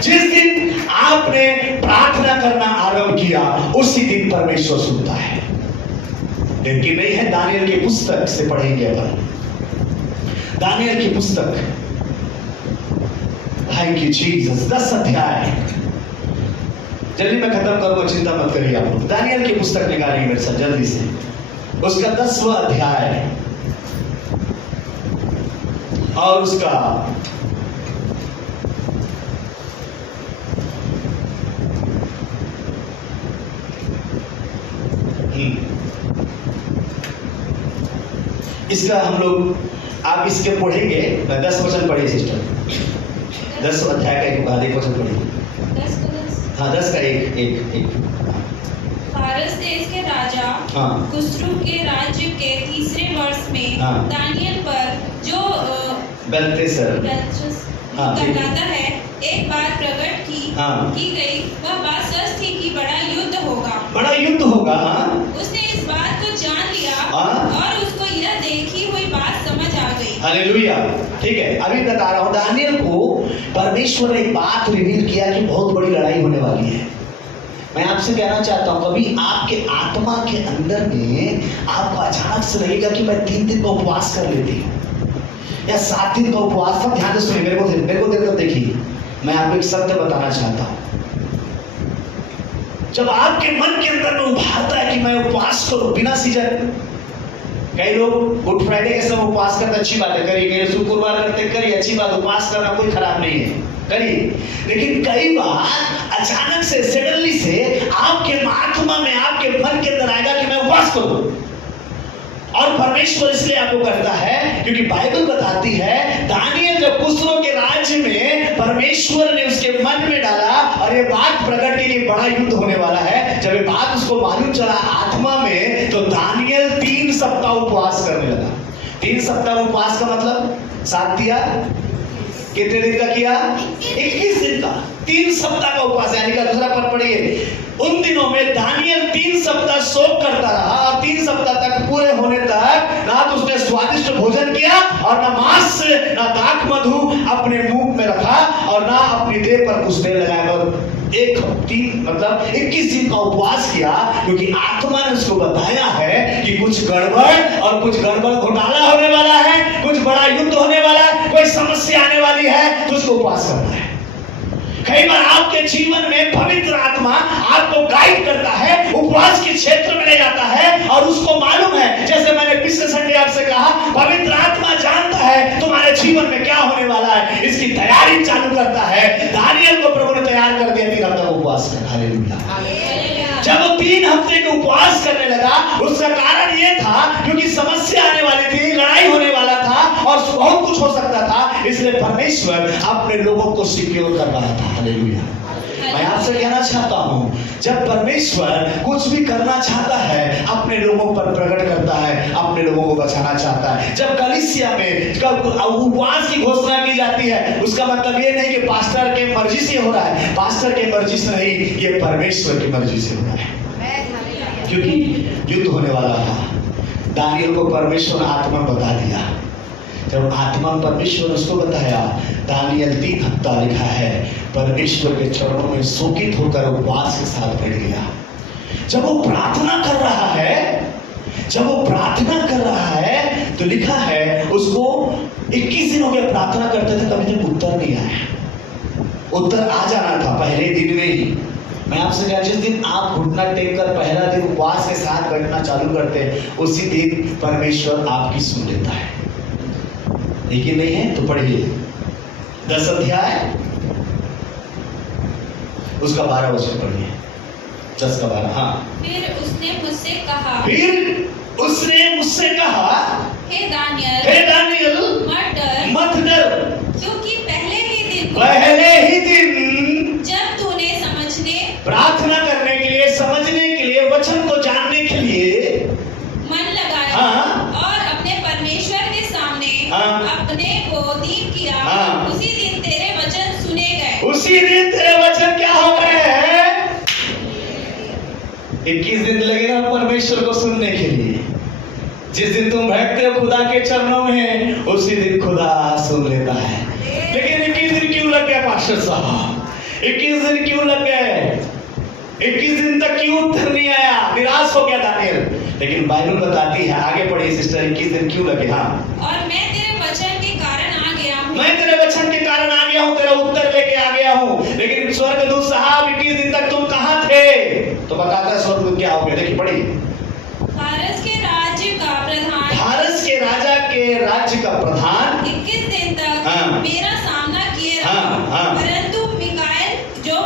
जिस दिन आपने प्रार्थना करना आरंभ किया, उसी दिन परमेश्वर सुनता है। लेकिन नहीं है, दानियल की पुस्तक से पढ़ेंगे अपन। दानियल की पुस्तक, थैंक यू जीसस, 10 अध्याय। जल्दी मैं खत्म करूंगा, चिंता मत करिए आप लोग। दानियल की पुस्तक निकालेंगे मेरे साथ जल्दी से, उसका 10वां अध्याय और उसका इसका हम लोग, आप इसके पढ़ेंगे, 10 वचन पढ़िए सिस्टर, 10 अध्याय का एक वचन पढ़िए। 10 को 10। हाँ, 10 का एक। फारस देश के राजा कुस्रू के राज्य के 3रे वर्ष में दानियल पर जो बेल्तेशर कहलाता है, एक बात प्रकट की गई। वह बात सच थी कि बड़ा युद्ध होगा। उसने इस बात को जान लिया और उसको यह देखी हुई बात समझ आ गई। हालेलुया। ठीक है, अभी बता रहा हूँ, दानियल को परमेश्वर ने एक बात रिवील किया कि बहुत बड़ी लड़ाई होने वाली है। मैं आपसे कहना चाहता हूं, कभी आपके आत्मा के अंदर में आपको अचानक से लगेगा कि मैं 3 दिन का उपवास कर लेती हूं या 7 दिन का उपवास। सब ध्यान से सुनिए, मेरे को देखकर देखिए, मैं आपको एक सत्य बताना चाहता हूं। जब आपके मन के अंदर में उभारता है कि मैं उपवास करूं बिना सीजन, कई लोग गुड फ्राइडे के समय उपवास करते, अच्छी बात है, करिए। कई शुक्रवार करते, करिए, अच्छी बात, उपवास करना कोई खराब नहीं है, करिए। लेकिन कई बार अचानक से, सडनली से आपके आत्मा में, आपके मन के अंदर आएगा कि मैं उपवास करूं। और परमेश्वर इसलिए आपको करता है क्योंकि बाइबल बताती है, दानियल जब कुस्रो के राज्य में परमेश्वर ने उसके मन में डाला और ये बात प्रकट की कि बड़ा युद्ध होने वाला है, जब ये बात उसको मालूम चला आत्मा में, तो दानियल 3 सप्ताह उपवास करने लगा। 3 सप्ताह उपवास का मतलब 7 दिया, कितने दिन का किया? 21 दिन का। 3 सप्ताह का उपवास, यानी का दूसरा पद पढ़िए। उन दिनों में दानियल 3 सप्ताह शोक करता रहा और 3 सप्ताह तक पूरे होने तक ना तो उसने स्वादिष्ट भोजन किया और ना मांस, ना दाख मधु अपने मुंह में रखा और ना अपनी देह पर कुछ देर लगाया। और 21 दिन का उपवास किया, क्योंकि आत्मा ने उसको बताया है कि कुछ गड़बड़ और कुछ गड़बड़ घोटाला होने वाला है, कुछ बड़ा युद्ध होने वाला है, कोई समस्या आने वाली है, तो उसको उपवास करना है। कई बार आपके जीवन में पवित्र आत्मा आपको गाइड करता है, उपवास के क्षेत्र में ले जाता है और उसको मालूम है, जैसे मैंने पिछले संडे आपसे कहा, पवित्र आत्मा जानता है तुम्हारे जीवन में क्या होने वाला है, इसकी तैयारी चालू करता है। दानियल को प्रभु ने तैयार कर दिया 3 हफ्ते का उपवास कर। हालेलुया। जब वो 3 हफ्ते के उपवास करने लगा, उसका कारण ये था क्योंकि समस्या आने वाली थी, लड़ाई होने वाला था और बहुत कुछ हो सकता था, इसलिए परमेश्वर अपने लोगों को सिक्योर कर रहा था। हालेलुया। मैं आपसे कहना चाहता हूं, जब परमेश्वर कुछ भी करना चाहता है, अपने लोगों पर प्रकट करता है, अपने लोगों को बचाना चाहता है। जब कलीसिया में उपवास की घोषणा की जाती है, उसका मतलब ये नहीं कि पास्टर के मर्जी से हो रहा है, पास्टर के मर्जी से नहीं, ये परमेश्वर की मर्जी से हो रहा है, क्योंकि युद्ध होने वाला था। दानियल को परमेश्वर ने आत्मा बता दिया। जब आत्मा परमेश्वर ने उसको बताया, दानियल 3 हफ्ता लिखा है, परमेश्वर के चरणों में शोकित होकर उपवास के साथ बैठ गया। जब वो प्रार्थना कर रहा है तो लिखा है उसको 21 दिन हो गया प्रार्थना करते थे, कभी तक उत्तर नहीं आया। उत्तर आ जाना था पहले दिन में ही। मैं आपसे कहा, जिस दिन आप घुटना टेक कर पहला दिन उपवास के साथ बैठना चालू करते हैं, उसी दिन परमेश्वर आपकी सुन लेता है। यकीन नहीं है तो पढ़िए 10 अध्याय उसका 12 वचन पढ़िए। 10 का 12। हाँ। फिर उसने मुझसे कहा, हे दानियल, मत डर, क्योंकि पहले ही दिन जब तूने प्रार्थना करने के लिए, समझने के लिए, वचन को जानने के लिए मन लगाया, हाँ, और अपने परमेश्वर के सामने, हाँ, अपने को दीन किया, हाँ, उसी दिन तेरे वचन सुने गए। उसी दिन तेरे वचन क्या हो गए हैं? 21 दिन लगेगा परमेश्वर को सुनने के लिए। जिस दिन तुम बैठते हो खुदा के चरणों में, उसी दिन खुदा सुन लेता है। लेकिन 21 दिन क्यों लग गया पास्टर साहब? 21 दिन क्यों लग गए? 21 दिन तक क्यों उत्तर नहीं आया? निराश हो गया दानियल। लेकिन बाइबल बताती है, आगे पढ़िए सिस्टर, 21 दिन क्यों लगे? हाँ। और मैं तेरे वचन के कारण आ गया हूँ। मैं तेरे वचन के कारण आ गया हूँ, तेरा उत्तर लेके आ गया हूँ। लेकिन स्वर्गदूत साहब 21 दिन तक तुम कहाँ थे? तो बताता है स्वर्गदूत क्या हो गया, देखिए पढ़िए। फारस के राज्य का प्रधान, फारस के राजा के राज्य का प्रधान 21 दिन तक, हाँ, मेरा सामना किए रहा, हाँ, हाँ, परंतु मिकाएल जो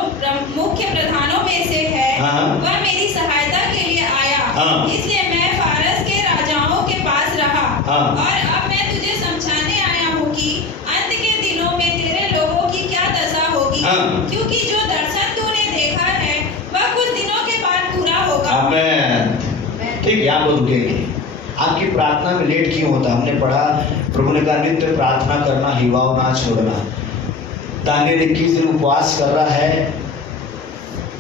मुख्य प्रधानों में से है, हाँ, वह मेरी सहायता के लिए आया, हाँ, इसलिए मैं फारस के राजाओं के पास रहा, हाँ, और अब मैं तुझे समझाने आया हूँ कि अंत के दिनों में तेरे लोगों की क्या दशा होगी, हाँ, क्योंकि जो दर्शन तूने देखा है वह कुछ दिनों के बाद पूरा होगा। आमीन। ठीक है, आप रुकेंगे। आपकी प्रार्थना में लेट क्यों होता? हमने पढ़ा, प्रभु ने कहा नित्य प्रार्थना करना, हिवाव ना छोड़ना। दानियल 21 दिन उपवास कर रहा है,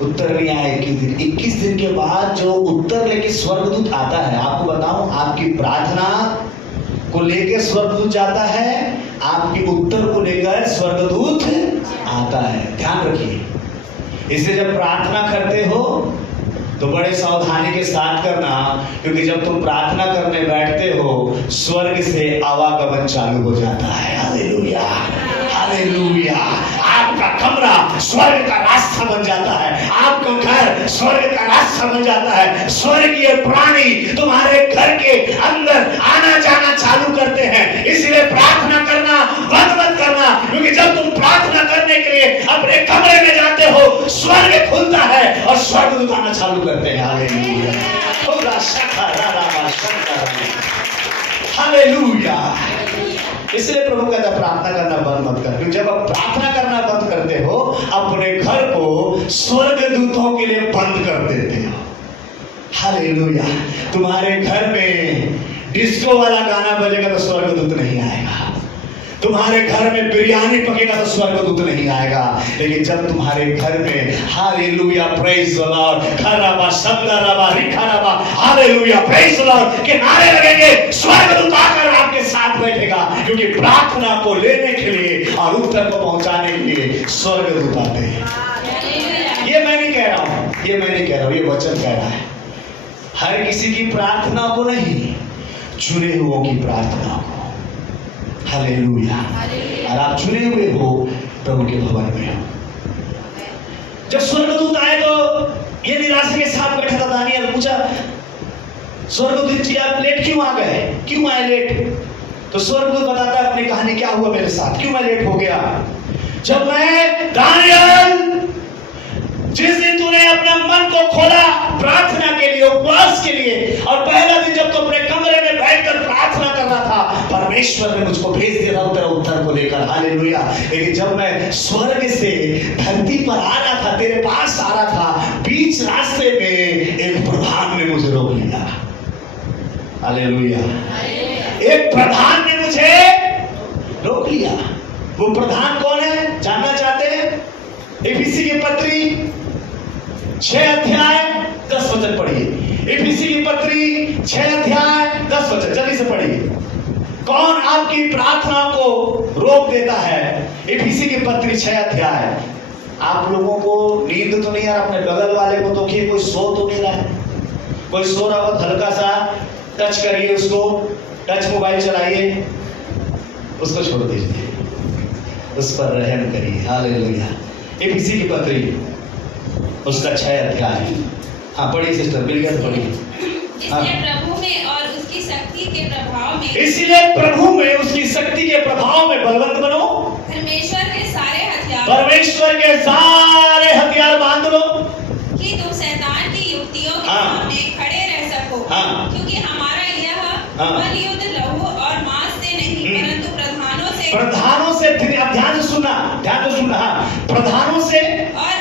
उत्तर नहीं आया 21 दिन। 21 दिन के बाद जो उत्तर लेके स्वर्गदूत आता है, आपको बताऊं, आपकी प्रार्थना को लेकर स्वर्गदूत जाता है, आपके उत्तर को लेकर स्वर्गदूत आता है। ध्यान रखिए। इसलिए जब प्रार्थना करते हो तो बड़े सावधानी के साथ करना, क्योंकि जब तुम प्रार्थना करने बैठते हो स्वर्ग से आवागमन चालू हो जाता है। Hallelujah, hallelujah. आपका कमरा स्वर्ग का रास्ता बन जाता है, आपका घर स्वर्ग का रास्ता बन जाता है। स्वर्गीय प्राणी तुम्हारे घर के अंदर आना जाना चालू करते हैं। इसलिए प्रार्थना करना बंद मत करना, क्योंकि जब तुम प्रार्थना करने के लिए अपने कमरे में जाते हो, स्वर्ग खुलता है और स्वर्गदूत आना चालू करते हैं। Hallelujah, hallelujah. इसलिए प्रभु कहता है प्रार्थना करना बंद मत कर, क्योंकि जब आप प्रार्थना करना बंद करते हो, अपने घर को स्वर्गदूतों के लिए बंद कर देते हो। हालेलुया। तुम्हारे घर में डिस्को वाला गाना बजेगा तो स्वर्गदूत नहीं आएगा। तुम्हारे घर में बिरयानी पकेगा तो स्वर्गदूत नहीं आएगा। लेकिन जब तुम्हारे घर में हालेलुया प्रेज द लॉर्ड, खराबा शब्दाराबा रिखाराबा हालेलुया प्रेज द लॉर्ड के नारे लगेंगे, स्वर्गदूत आकर आपके साथ बैठेगा। क्योंकि प्रार्थना को लेने के लिए और उत्तर को पहुंचाने के लिए स्वर्गदूत आते हैं। ये मैं नहीं कह रहा हूं, ये वचन कह रहा है। हर किसी की प्रार्थना को नहीं, चुने हुओं की प्रार्थना को। हालेलुया। और आप चुने हुए हो, प्रभु के भवन में हो। जब स्वर्गदूत आए तो ये निराशा के साथ बैठा था दानियल। पूछा स्वर्गदूत जी आप लेट क्यों आ गए, क्यों आए लेट? तो स्वर्गदूत बताता है अपनी कहानी, क्या हुआ मेरे साथ, क्यों मैं लेट हो गया। जब मैं दानियल, जिस दिन तूने अपना मन को खोला प्रार्थना के लिए, उपवास के लिए, और पहला दिन जब तू अपने कमरे में बैठकर प्रार्थना कर रहा था, परमेश्वर ने मुझको भेज दिया था तेरा उत्तर को लेकर। हालेलुया। लेकिन जब मैं स्वर्ग से धरती पर आ रहा था, तेरे पास आ रहा था, बीच रास्ते में एक प्रधान ने मुझे रोक लिया। हालेलुया। एक प्रधान ने मुझे रोक लिया। वो प्रधान कौन है, जानना चाहते हैं? एफिसी की पत्री 6 अध्याय 10 वचन पढ़िए। एफिसी की पत्री 6 अध्याय 10 वचन, जल्दी से पढ़िए। कौन आपकी प्रार्थना को रोक देता है? एफिसी की पत्री 6 अध्याय आप लोगों को नींद तो नहीं आ रहा, अपने बगल वाले को तो कोई सो तो नहीं रहा है, कोई सो रहा हो हल्का सा टच करिए उसको, टच मोबाइल चलाइए, उसको छोड़ दीजिए, उस पर रहम करिए। हालेलुया। एफिसी की पत्री उसका 6 अध्याय। हाँ पढ़िए सिस्टर, बिल्कुल पढ़िए। इसलिए प्रभु में और उसकी शक्ति के प्रभाव में, इसलिए प्रभु में उसकी शक्ति के प्रभाव में बलवंत बनो, परमेश्वर के सारे हथियार, परमेश्वर के सारे हथियार बांध लो कि तुम शैतान की युक्तियों के हाँ। सामने खड़े रह सको। हाँ। क्योंकि हमारा यह हाँ। बल युद्ध लहू और मांस से नहीं परंतु प्रधानों से, फिर अब ध्यान से सुनना, ध्यान से सुनना। हाँ, प्रधानों से और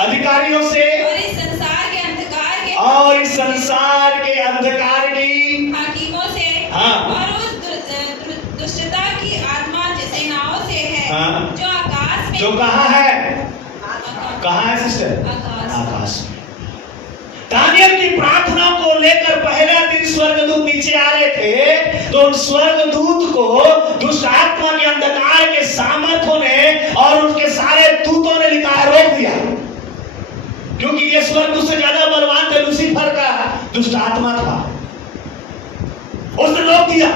अधिकारियों से और इस संसार के अंधकार के और इस संसार के अंधकार की हाकिमों से हाँ। और उस दुष्टता की आत्मा सेनाओं से है हाँ। जो आकाश में, जो कहाँ है, आकाश कहाँ है सिस्टर, आकाश। आकाश में। दानियल की प्रार्थना को लेकर पहला दिन स्वर्गदूत नीचे आ रहे थे, तो उन स्वर्गदूत को दुष्ट आत्मा के अंधकार के सामर्थ्यों ने और उनके सारे दूतों ने लिखा रोक दिया, क्योंकि ये स्वर्गदूत से ज्यादा बलवान थे, लूसीफर का दुष्ट आत्मा था, उसने रोक दिया।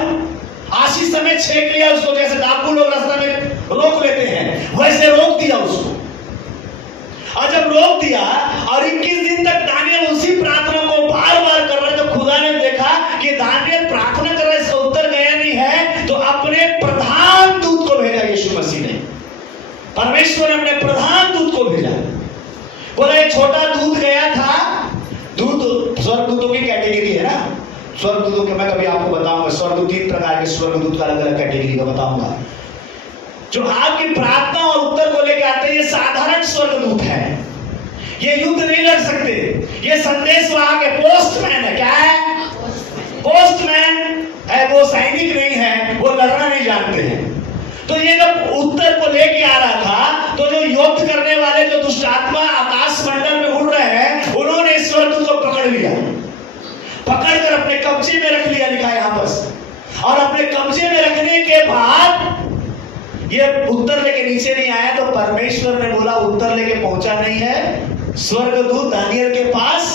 आशीष समय छेक लिया उसको, जैसे डाकू लोग रास्ते में रोक लेते हैं, वैसे रोक दिया उसको। और जब रोक दिया और 21 दिन तक दानियल उसी प्रार्थना को बार बार कर रहे, तो खुदा ने देखा कि दानियल प्रार्थना कर रहा है, इसका उत्तर गया नहीं है, तो अपने प्रधान दूत को भेजा। यीशु मसीह ने, परमेश्वर ने अपने प्रधान दूत को भेजा। बोला एक छोटा दूत गया था, दूत स्वर्गदूतों की कैटेगरी है ना, स्वर्गदूतों के मैं कभी आपको बताऊंगा, स्वर्गदूत 3 प्रकार के स्वर्गदूत का अलग अलग कैटेगरी का बताऊंगा। जो आपकी प्रार्थना और उत्तर को लेकर आते हैं, ये साधारण स्वर्गदूत है, ये युद्ध नहीं लड़ सकते, ये संदेश वहां के पोस्टमैन है। क्या है? पोस्टमैन है, वो सैनिक नहीं है, वो लड़ना नहीं जानते हैं। तो ये जब उत्तर को लेके आ रहा था, तो जो युद्ध करने वाले जो दुष्ट आत्मा आकाश मंडल में उड़ रहे हैं, उन्होंने स्वर्गदूत को पकड़ लिया, पकड़कर अपने कब्जे में रख लिया, लिखा है यहां पर। और अपने कब्जे में रखने के बाद ये उत्तर लेके नीचे नहीं आया, तो परमेश्वर ने बोला उत्तर लेके पहुंचा नहीं है, स्वर्गदूत दानियल के पास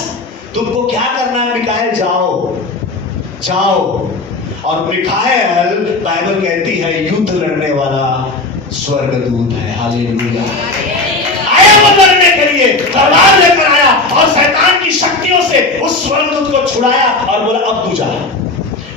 तुमको क्या करना है मिकाएल, जाओ जाओ। और मिकाएल बाइबल कहती है युद्ध लड़ने वाला स्वर्गदूत है। हालेलुया। आया वो लड़ने के लिए, तलवार लेकर आया और शैतान की शक्तियों से उस स्वर्गदूत को छुड़ाया और बोला अब तू जा,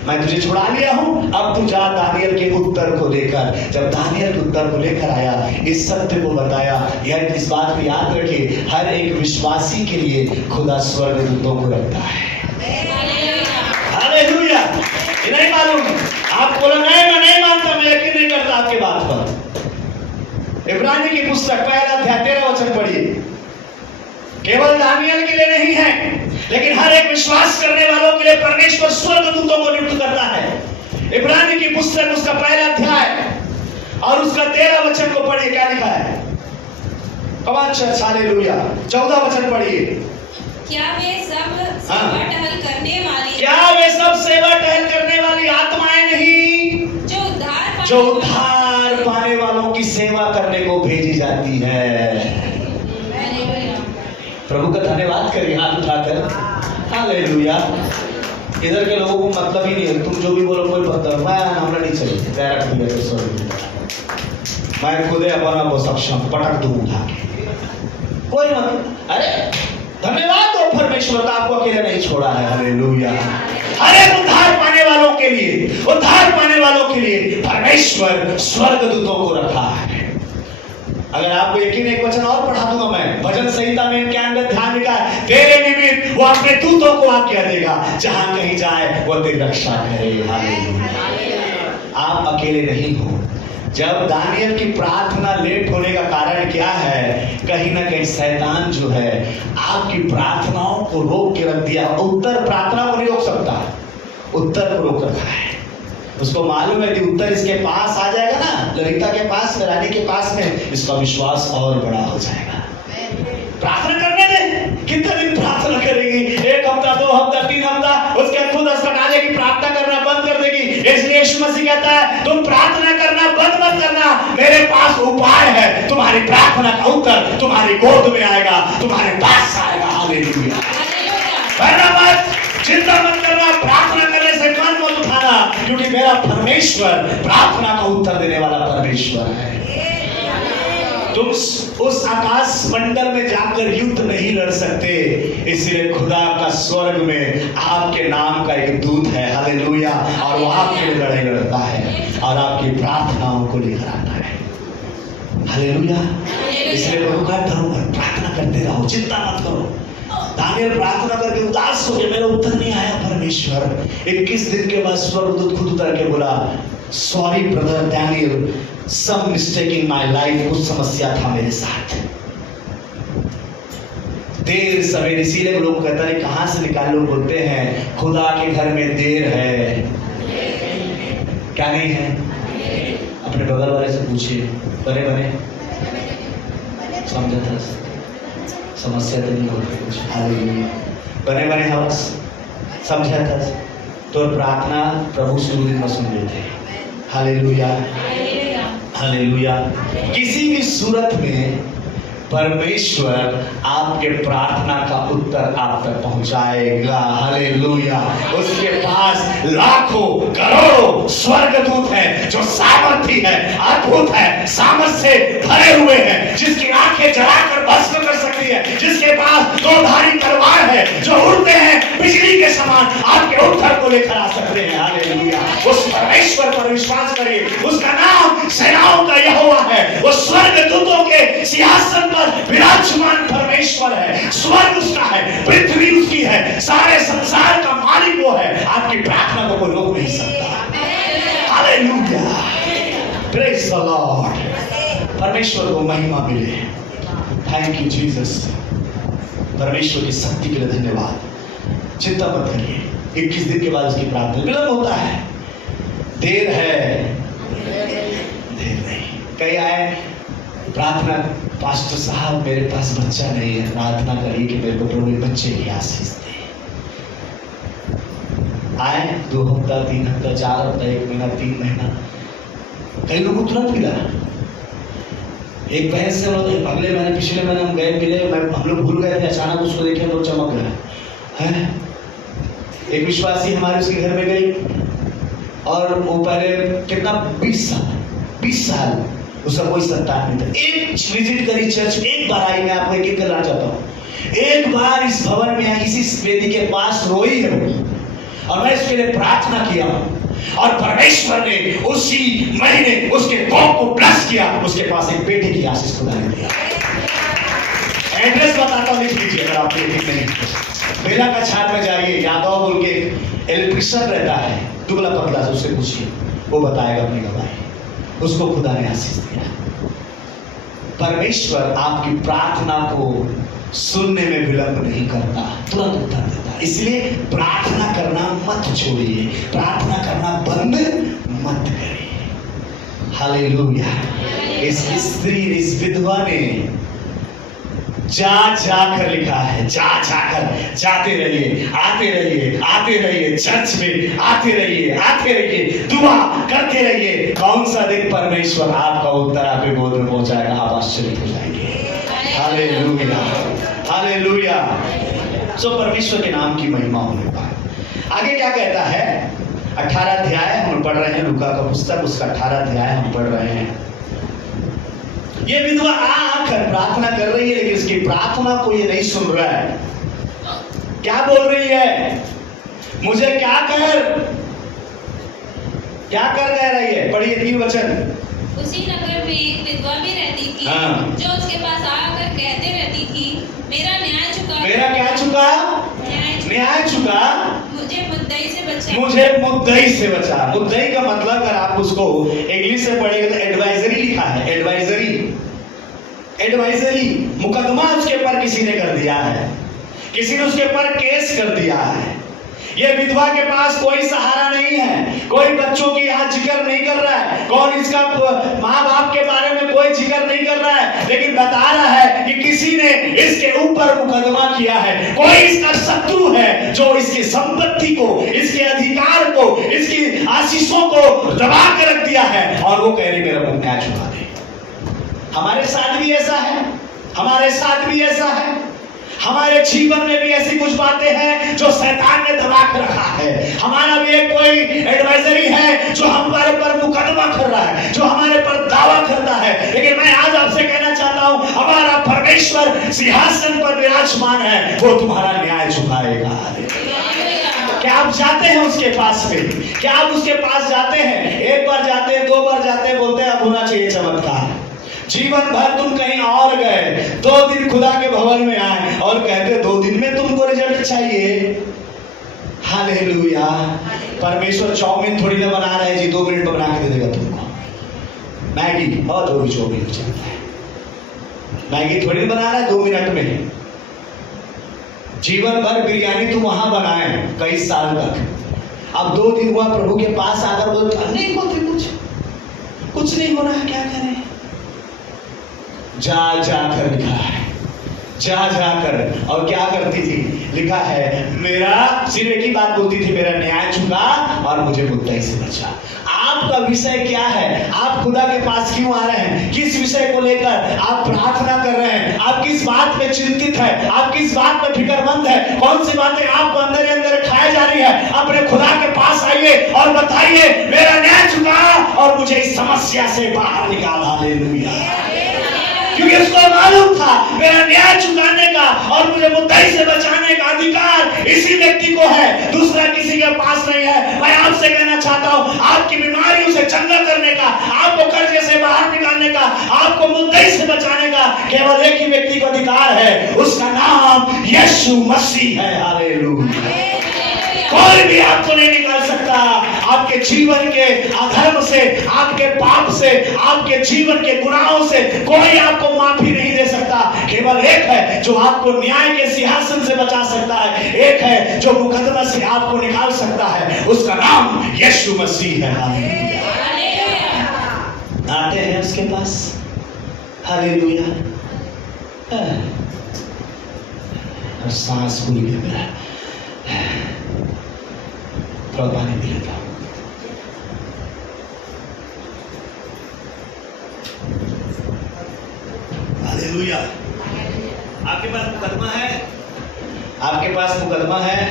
मैं तुझे छुड़ा लिया हूं, अब तू जा दानियल के उत्तर को लेकर। जब दानियल के उत्तर को लेकर आया, इस सत्य को बताया, यह इस बात को याद रखिए, हर एक विश्वासी के लिए खुदा स्वर्गदूतों को रखता है। हालेलुया। ये नहीं मालूम, आप बोलो नहीं मैं नहीं मानता, मैं यकीन नहीं करता आपके बात पर। इब्रानी की पुस्तक 1 अध्याय 13 वचन पढ़िए। केवल दानियल के लिए नहीं है, लेकिन हर एक विश्वास करने वालों के लिए परमेश्वर स्वर्गदूतों को नियुक्त करता है। इब्रानी की पुस्तक उसका 1 अध्याय और उसका 13 वचन को पढ़िए, क्या लिखा है? हालेलुया। 14 वचन पढ़िए। क्या वे सब सेवा टहल करने वाली, क्या वे सब सेवा टहल करने वाली आत्माएं नहीं, जो उद्धार पाने वालों की सेवा करने को भेजी जाती है। प्रभु का धन्यवाद करिए हाथ उठाकर। हालेलुया। इधर के लोगों को मतलब ही नहीं है, तुम जो भी बोलो कोई मतलब, मैं हमरा नहीं चाहिए, डायरेक्ट दिया तो सॉरी, मैं खुदे अपना वो सक्षम पटक दूं उठा के, कोई मतलब। अरे धन्यवाद दो परमेश्वर का, आपको अकेले नहीं छोड़ा है। हालेलुया। अरे उद्धार पाने वालों के लिए, उद्धार पाने वालों के लिए परमेश्वर स्वर्गदूतों को रखा है। अगर आपको यकीन, एक वचन और पढ़ा दूंगा मैं, भजन संहिता में इनके अंदर ध्यान लिखा है, तेरे निमित्त वो अपने दूतों को आज्ञा देगा, जहां कहीं जाए वो तेरी रक्षा करे। हालेलुया। आप अकेले नहीं हो। जब दानियल की प्रार्थना लेट होने का कारण क्या है? कहीं ना कहीं शैतान जो है आपकी प्रार्थनाओं को रोक के रख दिया। उत्तर प्रार्थना को नहीं रोक सकता, उत्तर को रोक रखा है। उसको मालूम है कि उत्तर इसके पास आ जाएगा ना, ललिता के पास में, रानी के पास में, इसका विश्वास और बड़ा हो जाएगा। प्रार्थना करने दे, कितने दिन प्रार्थना करेगी? 1 हफ्ता, 2 हफ्ता, 3 हफ्ता, उसके खुद अस्पताल की प्रार्थना करना बंद कर देगी। इसलिए यीशु मसीह कहता है तुम प्रार्थना करना बंद मत करना, मेरे पास उपाय है, तुम्हारी प्रार्थना का उत्तर तुम्हारी गोद में आएगा, तुम्हारे पास आएगा। हालेलुया। करना मत, चिंता मत करना, प्रार्थना करने से कान मत उठाना, क्योंकि मेरा परमेश्वर प्रार्थना का उत्तर देने वाला परमेश्वर है। तुम उस आकाश मंडल में जाकर युद्ध नहीं लड़ सकते, इसलिए खुदा का स्वर्ग में आपके नाम का एक दूत है। हालेलुया। और वो आपके लिए लड़ाई लड़ता है और आपकी प्रार्थनाओं को लेकर आता है। हालेलुया। इसलिए प्रभु का डरो मत, प्रार्थना करते रहो, चिंता मत करो। दानियल प्रार्थना करके उदास हो गया, मेरा उत्तर नहीं आया परमेश्वर। 21 दिन के बाद स्वर्गदूत खुद उतर के बोला, sorry brother Daniel, some mistake in my life, कुछ समस्या था मेरे साथ। देर सवेरे, इसीलिए लोग कहते हैं कहां से निकाल, लोग बोलते हैं खुदा के घर में देर है, क्या नहीं है? अपने बगल वाले से पूछिए, बने बने समझा था, समस्या तो नहीं होती कुछ। हालेलुया। बने बने हवस समझा था तो प्रार्थना प्रभु शुरू दिन में सुन लेते हैं। हालेलुया। हालेलुया। किसी भी सूरत में परमेश्वर आपके प्रार्थना का उत्तर आप तक पहुंचाएगा। हालेलुया। उसके पास लाखों करोड़ों स्वर्गदूत हैं जो सामर्थी है, अद्भुत है, सामर्थ से भरे हुए हैं, जिसकी आंखें जलाकर भस्म कर सकती है, जिसके पास 2 धारी तलवार है, जो उड़ते हैं बिजली के समान, आपके उत्तर को लेकर आ सकते हैं। हालेलुया। उस परमेश्वर पर विश्वास करिए, उसका नाम सेनाओं का यहोवा है, वो स्वर्गदूतों के सिंहासन पर विराजमान परमेश्वर है। स्वर्ग उसका है, पृथ्वी उसकी है, सारे संसार का मालिक वो है। आपकी प्रार्थना को कोई रोक नहीं सकता। हालेलुया। Praise the Lord. परमेश्वर को महिमा मिले। Thank you Jesus. परमेश्वर की शक्ति के लिए धन्यवाद। चिंता मत करिए, 21 दिन के बाद उसकी प्रार्थना विलंब होता है, देर है, देर नहीं। कई आए प्रार्थना, पास्टर साहब मेरे पास बच्चा नहीं है, प्रार्थना करिए कि मेरे को प्रभु बच्चे की आशीष दे। आए 2 हफ्ता, 3 हफ्ता, 4 हफ्ता, 1 महीना, 3 महीना, कई लोगों को तुरंत मिला। एक बहन से अगले महीने, पिछले महीने हम गए मिले, हम लोग भूल गए थे, अचानक उसको देखे तो चमक गया है। एक विश्वासी हमारे उसके घर में गई और वो पहले कितना 20 साल उसका कोई संतान नहीं था। एक विजिट करी चर्च, एक बार आई, मैं आपको एक करना चाहता हूँ, एक बार इस भवन में आई, इसी वेदी के पास रोई है और मैं इसके लिए प्रार्थना किया और परमेश्वर ने उसी महीने उसके कोख को ब्लेस किया, उसके पास एक बेटे की आशीष खुदा ने दिया। एड्रेस बताता हूँ, लिख लीजिए अगर आप ठीक नहीं। बेला का छाप में जाइए, यादव बोल के इलेक्ट्रिशियन रहता है, दुबला पतला से, उससे पूछिए, वो बताएगा अपनी गवाही। उसको खुदा ने आशीष दिया। परमेश्वर आपकी प्रार्थना को सुनने में विलंब नहीं करता, तुरंत उत्तर देता। इसलिए प्रार्थना करना मत छोड़िए, प्रार्थना करना बंद मत करिए। हालेलुया। इस स्त्री, इस विधवा ने जाकर लिखा है, जाकर, जाते रहिए, आते रहिए, चर्च में आते रहिए, दुआ करते रहिए। कौन सा दिन परमेश्वर आपका उत्तर आपके गोद में पहुंचाएगा, आप आश्चर्य हो जाएंगे। हालेलुया। हालेलुया। सो परमेश्वर के नाम की महिमा होने पर आगे क्या कहता है? 18 अध्याय हम पढ़ रहे हैं, लूका का पुस्तक, उसका 18 अध्याय हम पढ़ रहे हैं। ये विधवा आकर प्रार्थना कर रही है, लेकिन इसकी प्रार्थना को ये नहीं सुन रहा है। क्या बोल रही है? मुझे क्या कर कह रही है? पढ़िए 3 वचन। उसी नगर में एक विधवा भी रहती थी, जो उसके पास आकर कहते रहती थी, मेरा न्याय चुका। मेरा क्या चुका? न्याय चुका। मुझे मुद्दई से बचा। मुझे मुद्दई से बचा। मुद्दई का मतलब अगर आप उसको इंग्लिश से पढ़ेंगे तो एडवाइजरी लिखा है। एडवाइजरी मुकदमा उसके ऊपर किसी ने कर दिया है, किसी ने उसके ऊपर केस कर दिया है। ये विधवा के पास कोई सहारा नहीं है, कोई बच्चों की यहाँ जिक्र नहीं कर रहा है, कौन इसका माँ बाप के बारे में कोई जिक्र नहीं कर रहा है, लेकिन बता रहा है कि कि किसी ने इसके ऊपर मुकदमा किया है, कोई इसका शत्रु है जो इसकी संपत्ति को, इसके अधिकार को, इसकी आशीषों को दबा के रख दिया है, और वो कह रही मेरा मुंह न्याय चुका दे। हमारे साथ भी ऐसा है, हमारे साथ भी ऐसा है, हमारे जीवन में भी ऐसी कुछ बातें हैं जो शैतान ने दबा के रखा है। हमारा भी एक कोई एडवाइजरी है जो हमारे पर मुकदमा कर रहा है, जो हमारे पर दावा करता है। लेकिन मैं आज आपसे कहना चाहता हूं, हमारा परमेश्वर सिंहासन पर विराजमान है, वो तुम्हारा न्याय चुकाएगा। क्या आप जाते हैं उसके पास में? क्या आप उसके पास जाते हैं? एक बार जाते हैं, 2 बार जाते हैं, बोलते हैं अब होना चाहिए चमत्कार। जीवन भर तुम कहीं और गए, 2 दिन खुदा के भवन में आए और कहते 2 दिन में तुमको रिजल्ट चाहिए। हालेलुया। परमेश्वर चाउमीन थोड़ी ना बना रहा है जी 2 मिनट में बना के दे देगा तुमको। मैगी और 2 चाउमीन चलता है, मैगी थोड़ी बना रहा है 2 मिनट में। जीवन भर बिरयानी तुम वहां बनाए कई साल तक, अब 2 दिन हुआ प्रभु के पास आकर बोलते नहीं बोलते कुछ नहीं हो रहा है, क्या करें? जा जाकर लिखा है, जा जाकर, और क्या करती थी? लिखा है मेरा, सिर्फ एक ही बात बोलती थी, मेरा न्याय चुका और मुझे मुद्दई से बचा। आपका विषय क्या है? आप खुदा के पास क्यों आ रहे हैं? किस विषय को लेकर आप प्रार्थना कर रहे हैं? आप किस बात पे चिंतित है? आप किस बात पे फिक्रमंद है? कौन सी बातें आपको अंदर ही अंदर खाए जा रही है? अपने खुदा के पास आइए और बताइए मेरा न्याय चुका और मुझे इस समस्या से बाहर निकाला। हालेलुया। क्योंकि उसको मालूम था मेरा न्याय चुकाने का और मुझे मुद्दई से बचाने का अधिकार इसी व्यक्ति को है, दूसरा किसी के पास नहीं है। मैं आपसे कहना चाहता हूं, आपकी बीमारियों से चंगा करने का, आपको कर्जे से बाहर निकालने का, आपको मुद्दई से बचाने का केवल एक ही व्यक्ति को अधिकार है, उसका नाम यीशु मसीह है। हालेलुया। कोई भी आपको नहीं निकाल सकता आपके जीवन के अधर्म से, आपके पाप से, आपके जीवन के गुनाहों से। कोई आपको माफी नहीं दे सकता। केवल एक है जो आपको न्याय के सिंहासन से बचा सकता है, एक है जो मुकदमा से आपको निकाल सकता है, उसका नाम यीशु मसीह है। हालेलुया। आते हैं उसके पास। हालेलुया। और सांस भूल गया, पानी पी लेता हूं। हालेलुया। आपके पास मुकदमा है, आपके पास मुकदमा है,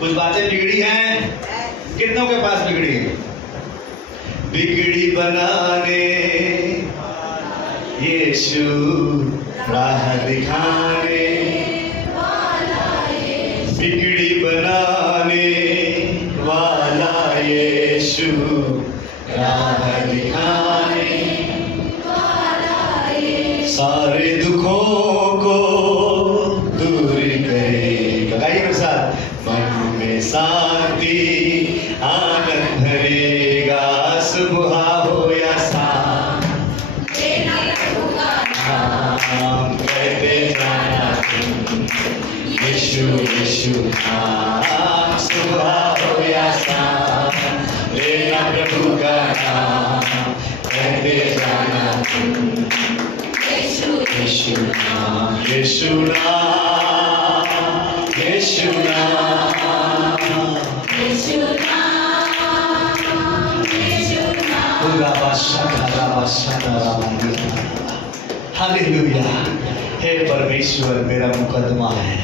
कुछ बातें बिगड़ी हैं। कितनों के पास बिगड़ी है? बिगड़ी बनाने यीशु, राह दिखाने, बिगड़ी बनाने वाला यीशु, राह दिखाने सारे दुखों को दूर करेगा। गाइए मेरे साथ, मन में शांति आनंद भरेगा, सुबह हो या शाम नाम कहते जाना यीशु यीशु। सुबह हो या शाम लेना प्रभु का नाम, कहते जाना यीशु यीशु नाम, यीशु नाम, यीशु नाम, यीशु नाम, यीशु नाम। हालेलुया। हे परमेश्वर, मेरा मुकदमा है,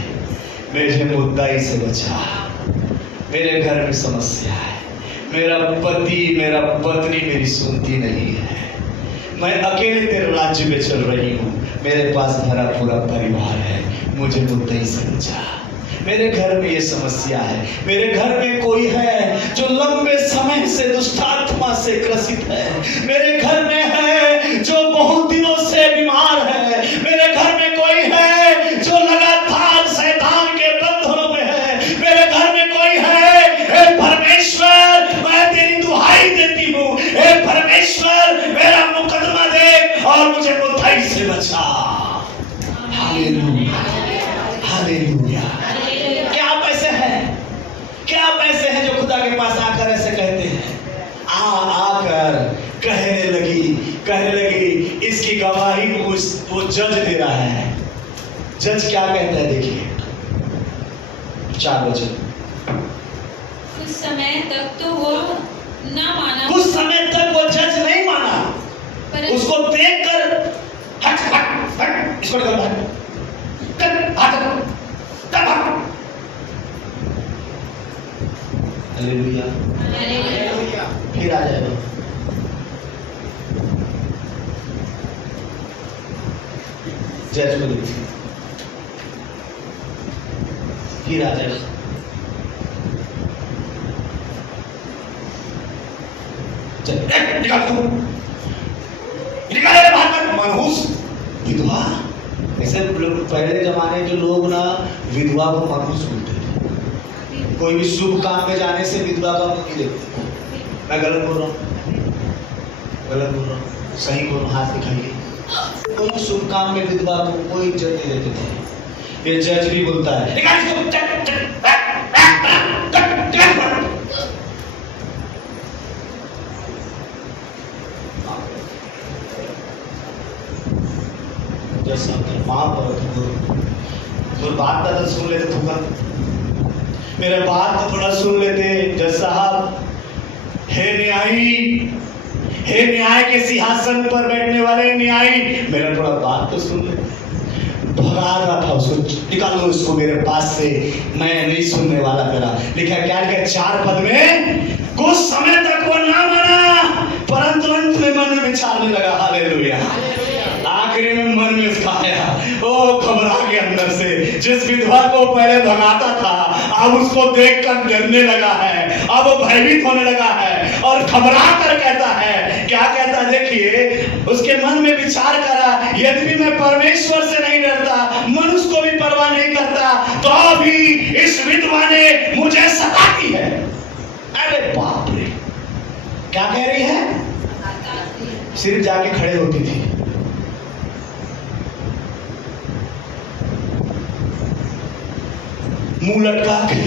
मुझे मुद्दाई से बचा। मेरे घर में समस्या है, मेरा पति, मेरा पत्नी मेरी सुनती नहीं है, मैं अकेले तेरे राज्य में चल रही हूँ, मेरे पास भरा पूरा परिवार है, मुझे मुद्दई से बचा। मेरे घर में ये समस्या है, मेरे घर में कोई है जो लंबे समय से दुष्टात्मा से ग्रसित है, मेरे घर में है जो बहुत दिनों से बीमार है, मेरे घर में कोई है जो लगातार शैतान के बंधनों में है, मेरे घर में कोई है। हे परमेश्वर, मैं तेरी दुहाई देती हूँ, हे परमेश्वर, मेरा मुकदमा देख और मुझे मुद्दई से बचा। Hallelujah, hallelujah. क्या आप ऐसे हैं? क्या आप ऐसे हैं जो खुदा के पास आकर ऐसे कहते हैं? आकर कहने लगी इसकी गवाही वो जज जज दे रहा है। जज क्या कहता है देखिए, 4 वचन। कुछ समय तक तो वो ना माना, कुछ समय तक वो जज नहीं माना, परंतु उसको देखकर हट हट हट, इसको निकाल बाहर, कर हट कर हट। हालेलुया। हालेलुया। फिर आ जाएगा, जज को देखिए, फिर आ जाएगा। निकाल तू, निकाले बाहर, मनहूस विधवा। ऐसे पहले जमाने के लोग ना विधवा को मनहूस बोलते थे। कोई भी शुभ काम में जाने से विधवा का मुंह नहीं देखते। मैं गलत बोल रहा हूँ? गलत बोल रहा हूँ? सही बोल रहा हूँ? हाथ दिखाइए। कोई शुभ काम में विधवा को कोई इज्जत नहीं देते थे। ये जज भी बोलता है निकाल इसको, माँ पर बात तो सुन लेते, थूका मेरे बात तो थोड़ा सुन लेते। जज साहब, हे न्याय के सिंहासन पर बैठने वाले न्यायी, मेरा थोड़ा बात तो सुन ले। भगा रहा था उसको, निकाल लो इसको मेरे पास से, मैं नहीं सुनने वाला तेरा। लिखा क्या लिखा 4 पद में, कुछ समय तक वो ना माना, परंतु अंत में मन में विचारने लगा। हालेलुया। आखिरी में मन में उसका आया, ओ घबरा के अंदर से। जिस विधवा को पहले भगाता था, अब उसको देखकर डरने लगा है, अब वो भयभीत होने लगा है और घबरा कर कहता है, क्या कहता है देखिए, उसके मन में विचार करा, यदि मैं परमेश्वर से नहीं डरता, मनुष्य को भी परवाह नहीं करता, तो भी इस विधवा ने मुझे सताती है। अरे बाप रे, क्या कह रही है? सिर्फ जाके खड़े होती थी। मुंह लटका के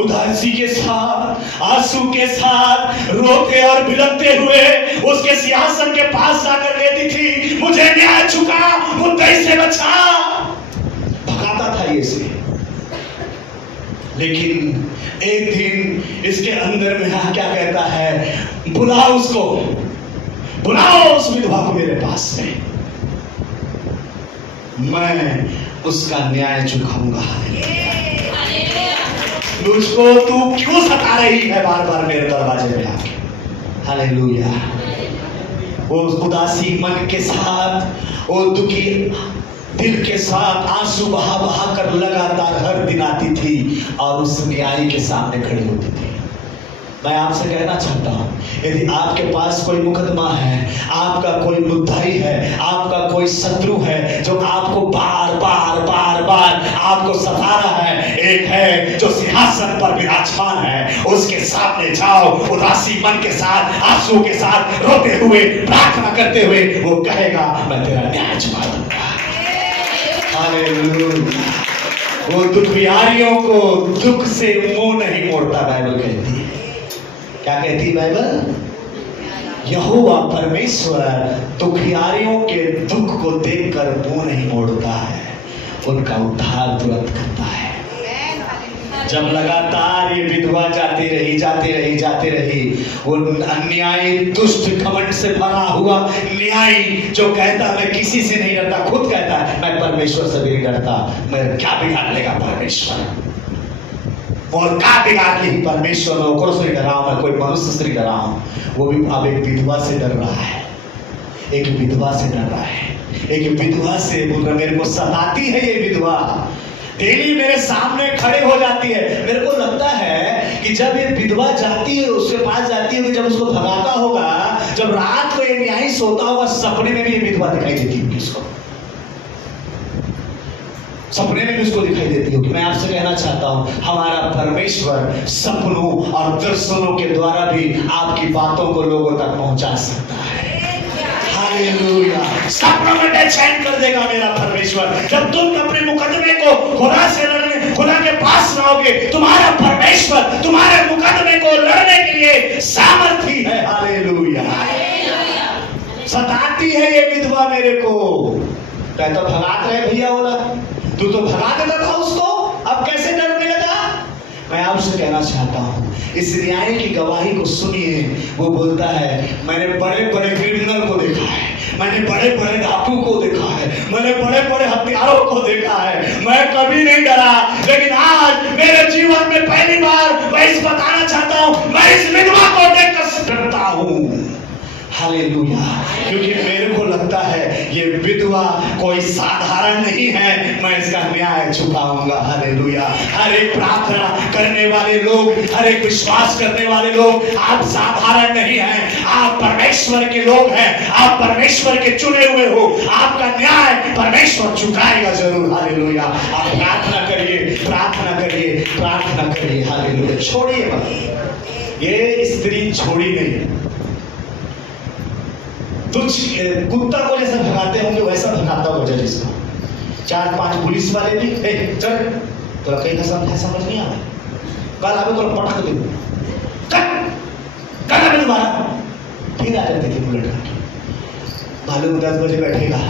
उदासी के साथ, आंसू के साथ, रोते और बिलखते हुए उसके सिंहासन के पास जाकर कहती थी, मुझे न्याय चुका, मुद्दई से बचा। भगाता था ये से, लेकिन एक दिन इसके अंदर में क्या कहता है, बुलाओ उसको, बुलाओ उस विधवा को मेरे पास में, मैं उसका न्याय चुकाऊंगा। मुझको तू क्यों सता रही है बार बार मेरे दरवाजे में आके? हालेलुया। वो उदासी मन के साथ, वो दुखी दिल के साथ आंसू बहा बहा कर लगातार हर दिन आती थी और उस न्यायी के सामने खड़ी होती थी। मैं आपसे कहना चाहता हूँ, यदि आपके पास कोई मुकदमा है, आपका कोई मुद्दाई है, आपका कोई शत्रु है जो आपको बार बार बार बार आपको सता रहा है, एक है जो सिंहासन पर विराजमान है, उसके सामने जाओ उदासी मन के साथ, आंसू के साथ, रोते हुए, प्रार्थना करते हुए। वो कहेगा मैं तेरा न्याय चुका दूंगा। हालेलुया। वो दुखियारियों को दुख से मुंह नहीं मोड़ता, बाइबल कहती है। क्या कहती है बाइबल? यहोवा परमेश्वर दुखियारियों के दुख को देखकर मुंह नहीं मोड़ता है, उनका उद्धार तुरंत करता है। जब लगातार ये विधवा जाती रही, वो अन्यायी दुष्ट घमंड से भरा हुआ न्यायी जो कहता मैं किसी से नहीं डरता, खुद कहता है मैं परमेश्वर से भी नहीं डरता, मैं क्या बिगाड़ लेगा परमेश्वर, और क्या बिगाड़ ली परमेश्वर, मैं ओकरों से डरा हूं, मैं कोई मनुष्य से डरा हूं। वो भी अब एक विधवा से डर रहा है, एक विधवा से डर रहा है, एक विधवा से बोल रहा मेरे को सताती है ये विधवा, डेली मेरे सामने खड़े हो जाती है। मेरे को लगता है कि जब ये विधवा जाती है, उसके पास जाती है, जब उसको भगाता होगा, जब रात को ये न्यायी सोता होगा, सपने में भी ये विधवा दिखाई देती होगी उसको, सपने में भी उसको दिखाई देती होगी। मैं आपसे कहना चाहता हूं, हमारा परमेश्वर सपनों और दर्शनों के द्वारा भी आपकी बातों को लोगों तक पहुंचा सकता है। हालेलुया। सपनों में बेचैन कर देगा मेरा परमेश्वर। जब तुम अपने मुकदमे को खुदा से लड़ने, खुदा के पास रहोगे, तुम्हारा परमेश्वर तुम्हारे मुकदमे को लड़ने के लिए सामर्थी है। हालेलुया। सताती है ये विधवा मेरे को, तो भगाते रहे भैया बोला, तू तो भगा देता था उसको, अब कैसे डरने लगा? मैं आपसे कहना चाहता हूँ, इस न्याय की गवाही को सुनिए। वो बोलता है, मैंने बड़े बड़े क्रिमिनल को देखा है, मैंने बड़े बड़े डाकू को देखा है, मैंने बड़े बड़े हत्यारों को देखा है, मैं कभी नहीं डरा। लेकिन आज मेरे जीवन में पहली बार मैं इस बताना चाहता हूँ, मैं इस विधवा को देखकर डरता हूँ। हालेलुया। क्योंकि मेरे को लगता है ये विधवा कोई साधारण नहीं है, मैं इसका न्याय चुकाऊंगा। हालेलुया। हर एक प्रार्थना करने वाले लोग, हर एक विश्वास करने वाले लोग, आप साधारण नहीं हैं, आप परमेश्वर के लोग हैं, आप परमेश्वर के चुने हुए हो, आपका न्याय परमेश्वर चुकाएगा जरूर। हालेलुया। आप प्रार्थना करिए, प्रार्थना करिए, प्रार्थना करिए। हालेलुया। छोड़िए मत, ये स्त्री छोड़ी नहीं। कुत्ता को जैसा भगाते होंगे वैसा भगाता होगा जज इसको। 4-5 पुलिस वाले भी चल तो कहीं का समझ नहीं आ रहा, कल आवे तो पटक दे, कल दोबारा फिर आ जाते थे बुलेट का। मालूम 10 बजे बैठेगा,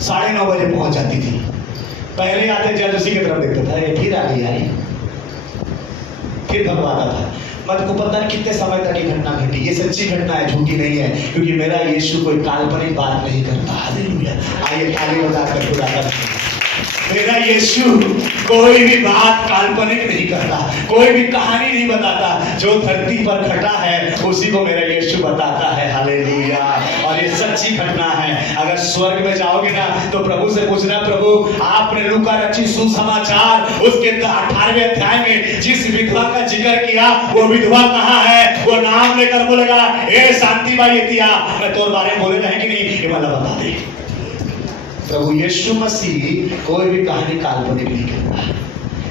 9:30 बजे पहुंच जाती थी। पहले आते जज उसी की तरफ देखता था, ये फिर आ गई यार, फिर भगवाता था। मत को पता नहीं कितने समय तक ये घटना घटी। ये सच्ची घटना है, झूठी नहीं है, क्योंकि मेरा यीशु कोई काल्पनिक बात नहीं करता। हालेलुया। आइए ताली बजाकर खुदा का मेरा यीशु कोई भी बात काल्पनिक नहीं करता, कोई भी कहानी नहीं बताता। जो धरती पर घटा है उसी को मेरा यीशु बताता है। हालेलुया। और ये सच्ची घटना है। अगर स्वर्ग में जाओगे ना तो प्रभु से पूछना, प्रभु आपने लूका रची सुसमाचार उसके 18वें अध्याय में जिस विधवा का जिक्र किया, वो विधवा कहाँ है? वो नाम लेकर बोलेगा, ए शांति बाई एतिया, मैं तोर बारे में बोले रहे कि नहीं, ये मला बता दे। प्रभु यीशु मसीह कोई भी कहानी काल्पनिक नहीं करता।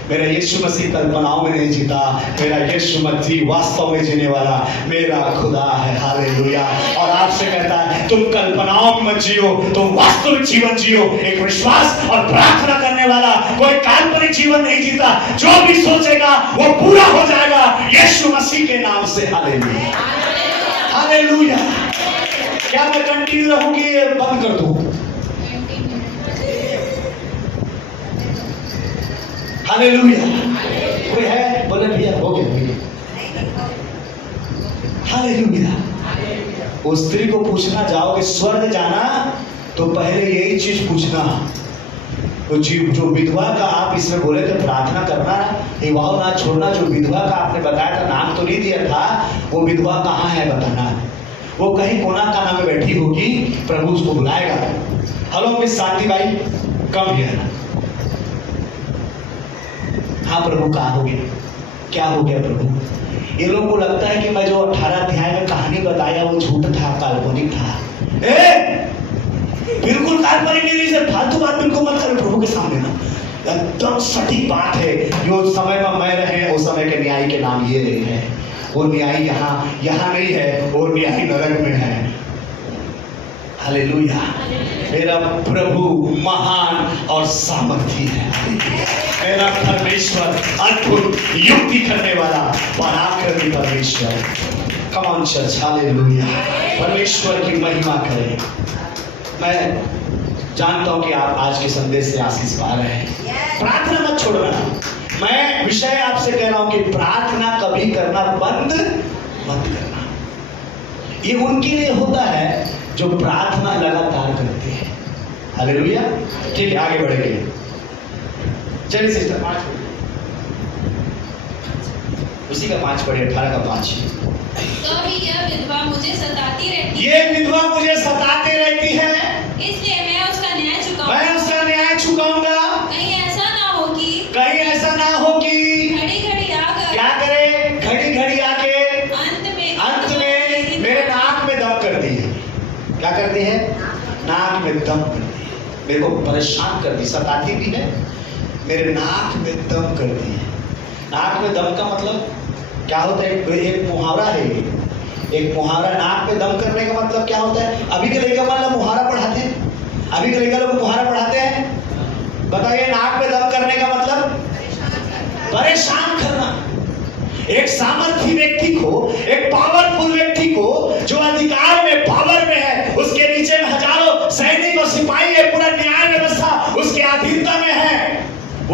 मेरा यीशु मसीह कल्पनाओं में नहीं जीता, मेरा यीशु मसीह वास्तव में जीने वाला मेरा खुदा है। हालेलुया। और आपसे कहता है, तुम कल्पनाओं में मत जियो, तुम वास्तविक जीवन जियो। एक विश्वास और प्रार्थना करने वाला कोई काल्पनिक जीवन नहीं जीता। जो भी सोचेगा वो पूरा हो जाएगा यीशु मसीह के नाम से। हालेलुया। हालेलुया। क्या मैं कंटिन्यू रहूंगी, बंद कर दूं? हालेलुया। कोई है? बोले भैया हो गया। हालेलुया। उस स्त्री को पूछना, जाओगे स्वर्ग जाना तो पहले यही चीज पूछना। तो जो विधवा का आप इसमें बोले थे प्रार्थना करना, विवाह ना छोड़ना, जो विधवा का आपने बताया था, नाम तो नहीं दिया था, वो विधवा कहाँ है बताना। वो कहीं कोना काना में बैठी होगी, प्रभु उसको बुलाएगा। हेलो मिस शांति भाई, कम हियर। हाँ प्रभु, कहाँ हो गया? क्या हो गया प्रभु? ये लोगों को लगता है कि मैं जो 18 अध्याय में कहानी बताया वो झूठ था, काल्पनिक था। बिल्कुल काल्पनिक नहीं, सर फालतू बात बिल्कुल मत करो प्रभु के सामने ना। एकदम सटीक बात है। जो समय में मैं रहे उस समय के न्याय के नाम ये है। वो न्याय यहाँ नहीं है, वो न्याय नरक में है। हालेलुया। मेरा प्रभु महान और सामर्थी है। मेरा परमेश्वर अद्भुत युक्ति करने वाला पराक्रमी परमेश्वर। Come on church. हालेलुया। परमेश्वर की महिमा करें। मैं जानता हूं कि आप आज के संदेश से आशीष पा रहे हैं। प्रार्थना मत छोड़ना। मैं विषय आपसे कह रहा हूं कि प्रार्थना कभी करना बंद मत करना। ये उनके लिए होता है जो प्रार्थना लगातार करते हैं। हालेलुया। ठीक है, आगे बढ़ेंगे। चलिए सिस्टर 5 उसी का 5 पढ़े, 18 का 5। तो भी यह विधवा मुझे सताती रहती है। ये विधवा मुझे सताती रहती है, इसलिए मैं उसका न्याय चुकाऊंगा। मैं उसका न्याय चुकाऊंगा। कहीं ऐसा ना हो कि घड़ी घड़ी आकर क्या करे? घड़ी घड़ी आके अंत में मेरे नाक में दम करती है। क्या करती है? नाक में दम करती है। मेरे को परेशान करती, सताती भी है, मेरे नाक में दम करती है। नाक में दम का मतलब क्या होता है? एक मुहावरा है। एक मुहावरा, नाक में दम करने का मतलब क्या होता है? अभी के लड़का मतलब मुहावरा पढ़ाते हैं, अभी के लड़का लोग मुहावरा पढ़ाते हैं। बताइए, नाक में दम करने का मतलब परेशान करना। एक सामर्थी व्यक्ति को, एक पावरफुल व्यक्ति को, जो अधिकार में, पावर में है, उसके नीचे में हजारों सैनिक और सिपाही है, पूरा न्याय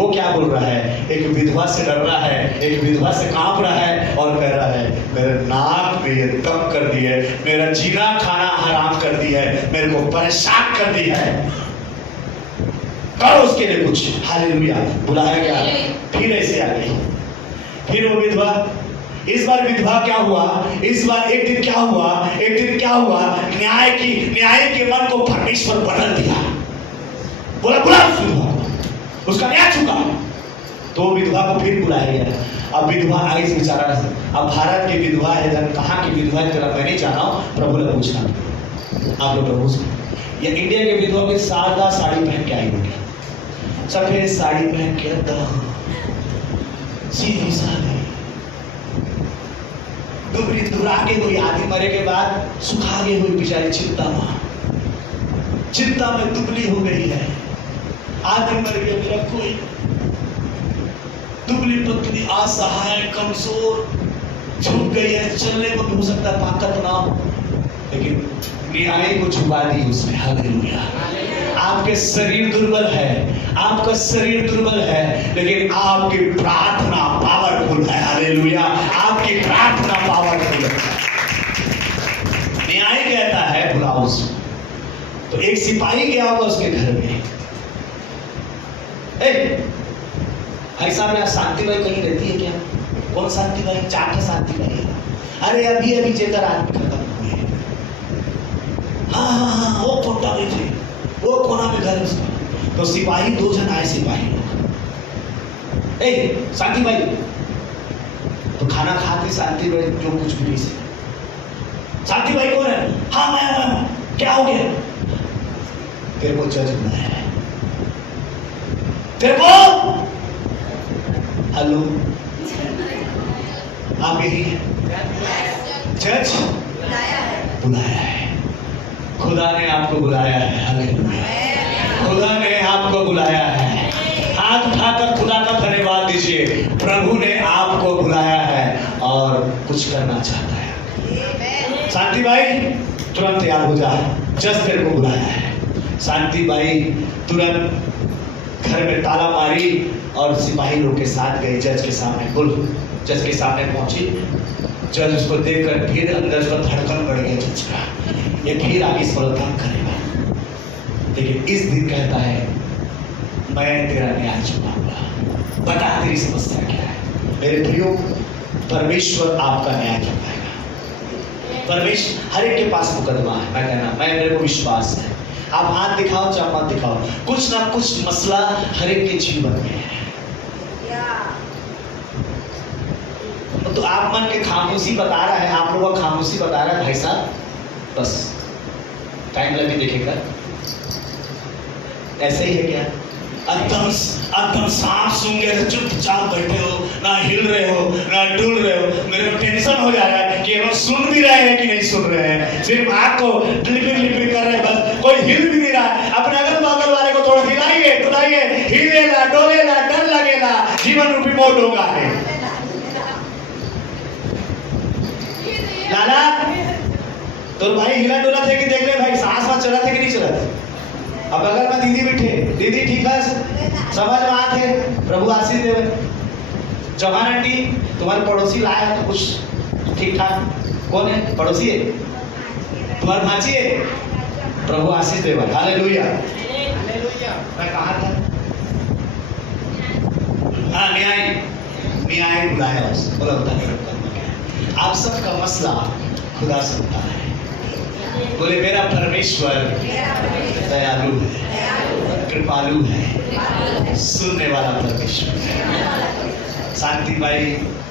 वो क्या बोल रहा है? एक विधवा से डर रहा है, एक विधवा से कांप रहा है और कह रहा है मेरे नाक में ये दम कर दी है, मेरा जीना खाना हराम कर दी है, मेरे को परेशान कर दी है, करो उसके लिए कुछ। हालेलुया। बुलाया गया, फिर ऐसे आ गई, फिर वो विधवा। इस बार विधवा क्या हुआ? इस बार एक दिन क्या हुआ? न्याय के मन को परमेश्वर बदल दिया। बोला बुला उस विधवा, उसका न्याय चुका। तो विधवा को फिर बुलाया गया। अब विधवा आई इस बेचारा, अब भारत की विधवा है, कहाँ की विधवा है तेरा मैं नहीं जाना हूँ, प्रभु ने पूछना आप लोग प्रभु से। या इंडिया के विधवा में सादा साड़ी पहन के आई होगी, सफेद साड़ी पहन के, सीधी सादी, दुबली दुबला के हुई, आदमी मरे के बाद सुखा गई हुई बेचारी चिंता में दुबली हो गई है। आदमी मर गया, मेरा कोई दुबली पतली असहाय कमजोर झुक गई है, चलने को भी हो सकता है ताकत ना हो, लेकिन न्याय को झुका दी उसने। हालेलुया। आपके शरीर दुर्बल है, आपका शरीर दुर्बल है, लेकिन आपकी प्रार्थना पावरफुल है। हालेलुया। आपकी प्रार्थना पावरफुल है। न्याय कहता है बुलाओ उसको। तो एक सिपाही गया हुआ उसके घर में, भाई साहब यहाँ शांति भाई कहीं रहती है क्या? कौन शांति भाई? चाटा शांति भाई है। अरे अभी अभी जेकर आदमी खत्म हुए। हाँ वो कोटा में थे, वो कोना में घर उसका। तो सिपाही दो जन आए, सिपाही लोग, शांति भाई। तो खाना खाते शांति भाई जो कुछ भी से, शांति भाई कौन है? हाँ मैं। क्या हो गया? तेरे को जज बुलाया है, तेरे को। हेलो, आप यही है? जज बुलाया है, खुदा ने आपको बुलाया है। हालेलुया। खुदा ने आपको बुलाया है। हाथ उठाकर खुदा का धन्यवाद दीजिए। प्रभु ने आपको बुलाया है और कुछ करना चाहता है। शांति भाई तुरंत तैयार हो जा, जज तेरे को बुलाया है। शांति भाई तुरंत घर में ताला मारी और सिपाही लोग के साथ गए जज के सामने। जज के सामने पहुंची। जज उसको देखकर फिर अंदर उसका धड़कन बढ़ गया जज का, ये फिर आगे इस पर काम करेगा। लेकिन इस दिन कहता है मैं तेरा न्याय चुकाऊंगा। बता तेरी समस्या क्या है? मेरे प्रियो, परमेश्वर आपका न्याय चुकाएगा। परमेश्वर हर एक के पास मुकदमा है। मैं कहना मेरे को विश्वास है, आप हाथ दिखाओ चाहे मत दिखाओ, कुछ ना कुछ मसला हर एक के जीवन में है। तो आप मन के खामोशी बता रहा है, आप लोगों का खामोशी बता रहा है भाई साहब, बस टाइम लगे देखेगा। ऐसे ही है क्या? एकदम सांप सूंघे तो चुपचाप बैठे हो, ना हिल रहे हो ना डुल रहे हो। मेरे को टेंशन हो जा रहा है कि हम सुन भी रहे हैं कि नहीं सुन रहे हैं, सिर्फ आँख को लिपिर कर रहे हैं, बस कोई हिल भी नहीं रहा है। अपने अगल बगल वाले को थोड़ा हिलाइए डुलाइए, हिलेला डोलेला, डर लगेगा, जीवन रूपी मोड़ होगा है। लाला तो भाई हिला डोला थे कि देख ले भाई, सांस चला थे कि नहीं चला था? अब बगल में दीदी बैठे, दीदी ठीक है, समझ में आते, प्रभु आशीष देवे। चौहान आंटी तुम्हारे पड़ोसी लाया है तो कुछ ठीक ठाक। कौन है पड़ोसी? है तुम्हारी भांजी है? प्रभु आशीष देवे। हालेलुया। मैं कहा था? हाँ, न्याय बुलाया उसने। बोला आप सबका मसला खुदा सुनता है। बोले मेरा परमेश्वर दयालु है, कृपालु है, सुनने वाला परमेश्वर है। शांति भाई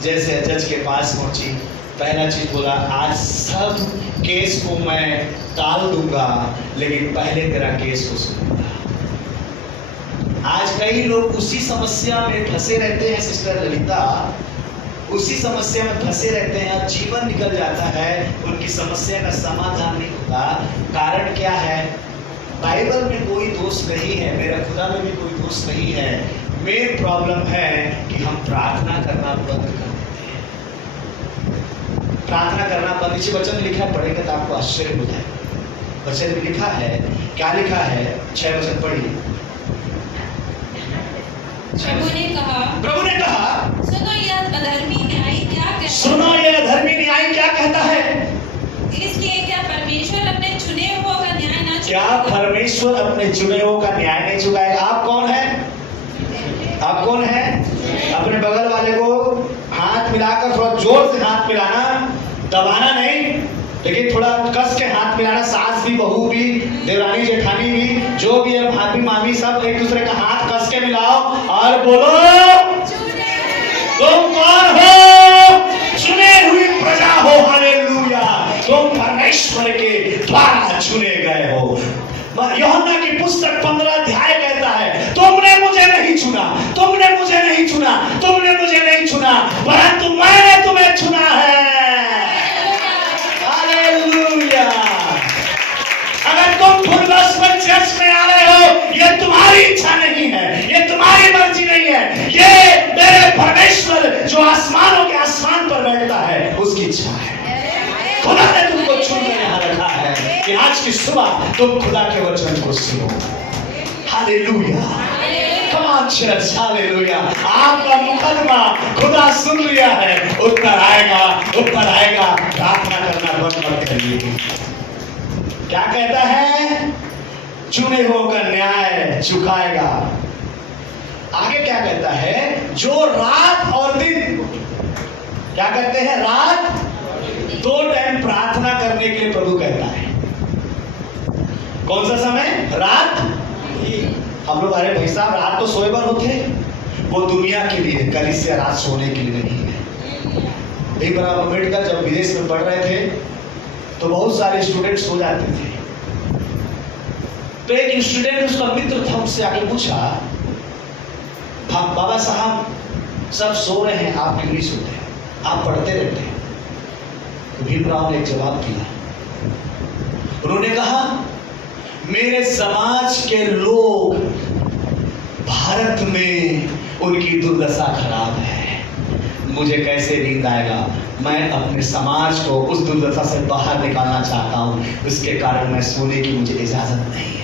जैसे जज के पास पहुंची, पहला चीज बोला आज सब केस को मैं टाल दूंगा, लेकिन पहले तेरा केस को सुनूंगा। आज कई लोग उसी समस्या में फंसे रहते हैं सिस्टर ललिता, उसी समस्या में फंसे रहते हैं, जीवन निकल जाता है, उनकी समस्या का समाधान नहीं होता। कारण क्या है? बाइबल में कोई दोष नहीं है, मेरा खुदा में भी कोई दोष नहीं है। मेन प्रॉब्लम है कि हम प्रार्थना करना बंद कर देते हैं। प्रार्थना करना बंद, नीचे वचन में लिखा है, पढ़ेंगे तो आपको आश्चर्य हो जाएगा। वचन में लिखा है, क्या लिखा है? 6 वचन पढ़िए। प्रभु ने कहा, सुनो यह अधर्मी न्यायी क्या कहता है? सुनो ये धर्मी न्याय क्या कहता है? इसलिए क्या परमेश्वर अपने चुने हुओं का न्याय ना क्या चुकाएगा? परमेश्वर अपने चुने हुओं का न्याय नहीं चुकाएगा? आप कौन है? आप कौन है? अपने बगल वाले को हाथ मिलाकर थोड़ा जोर से हाथ मिलाना, दबाना नहीं, लेकिन थोड़ा कस के हाथ मिलाना। सास भी, बहू भी, देवरानी जेठानी भी, जो भी है, भाभी मामी, सब एक दूसरे का हाथ कस के मिलाओ और बोलो, तुम कौन हो? चुने हुई प्रजा हो। हालेलुया। तुम परमेश्वर के द्वारा चुने गए हो। यूहन्ना की पुस्तक 15 अध्याय कहता है, तुमने मुझे नहीं चुना, तुमने मुझे नहीं चुना, तुमने मुझे नहीं चुना, परंतु मैंने तुम्हें चुना है। हालेलुया। अगर तुम पूर्वस्मरण चर्च में आ रहे हो, ये तुम्हारी इच्छा नहीं है, ये तुम्हारी मर्जी नहीं है, ये मेरे परमेश्वर जो आसमानों के आसमान पर बैठता है उसकी इच्छा है। खुदा ने तुमको चुनकर यहाँ रखा है कि आज की सुबह तुम खुदा के वचन को सुनो। Hallelujah. Come on church, hallelujah. आपका मुकदमा खुदा सुन लिया है, उत्तर आएगा, उत्तर आएगा। प्रार्थना करना बंद मत करिए। क्या कहता है? चुने हुओं का न्याय चुकाएगा। आगे क्या कहता है? जो रात और दिन, क्या कहते हैं? रात, 2 टाइम प्रार्थना करने के लिए प्रभु कहता है। कौन सा समय? रात। हम लोग, अरे भाई साहब, रात तो सोए भर होते, वो दुनिया के लिए, कलीसिया रात सोने के लिए नहीं है। एक बार अम्बेडकर जब विदेश में पढ़ रहे थे तो बहुत सारे स्टूडेंट सो जाते थे। तो एक स्टूडेंट, उसका मित्र था, उससे आके पूछा, बाबा साहब सब सो रहे हैं, आप क्यों नहीं सोते, आप पढ़ते रहते हैं? तो भीमराव ने एक जवाब दिया। उन्होंने कहा, मेरे समाज के लोग, भारत में उनकी दुर्दशा खराब है, मुझे कैसे नींद आएगा? मैं अपने समाज को उस दुर्दशा से बाहर निकालना चाहता हूँ, उसके कारण मैं सोने की मुझे इजाजत नहीं है।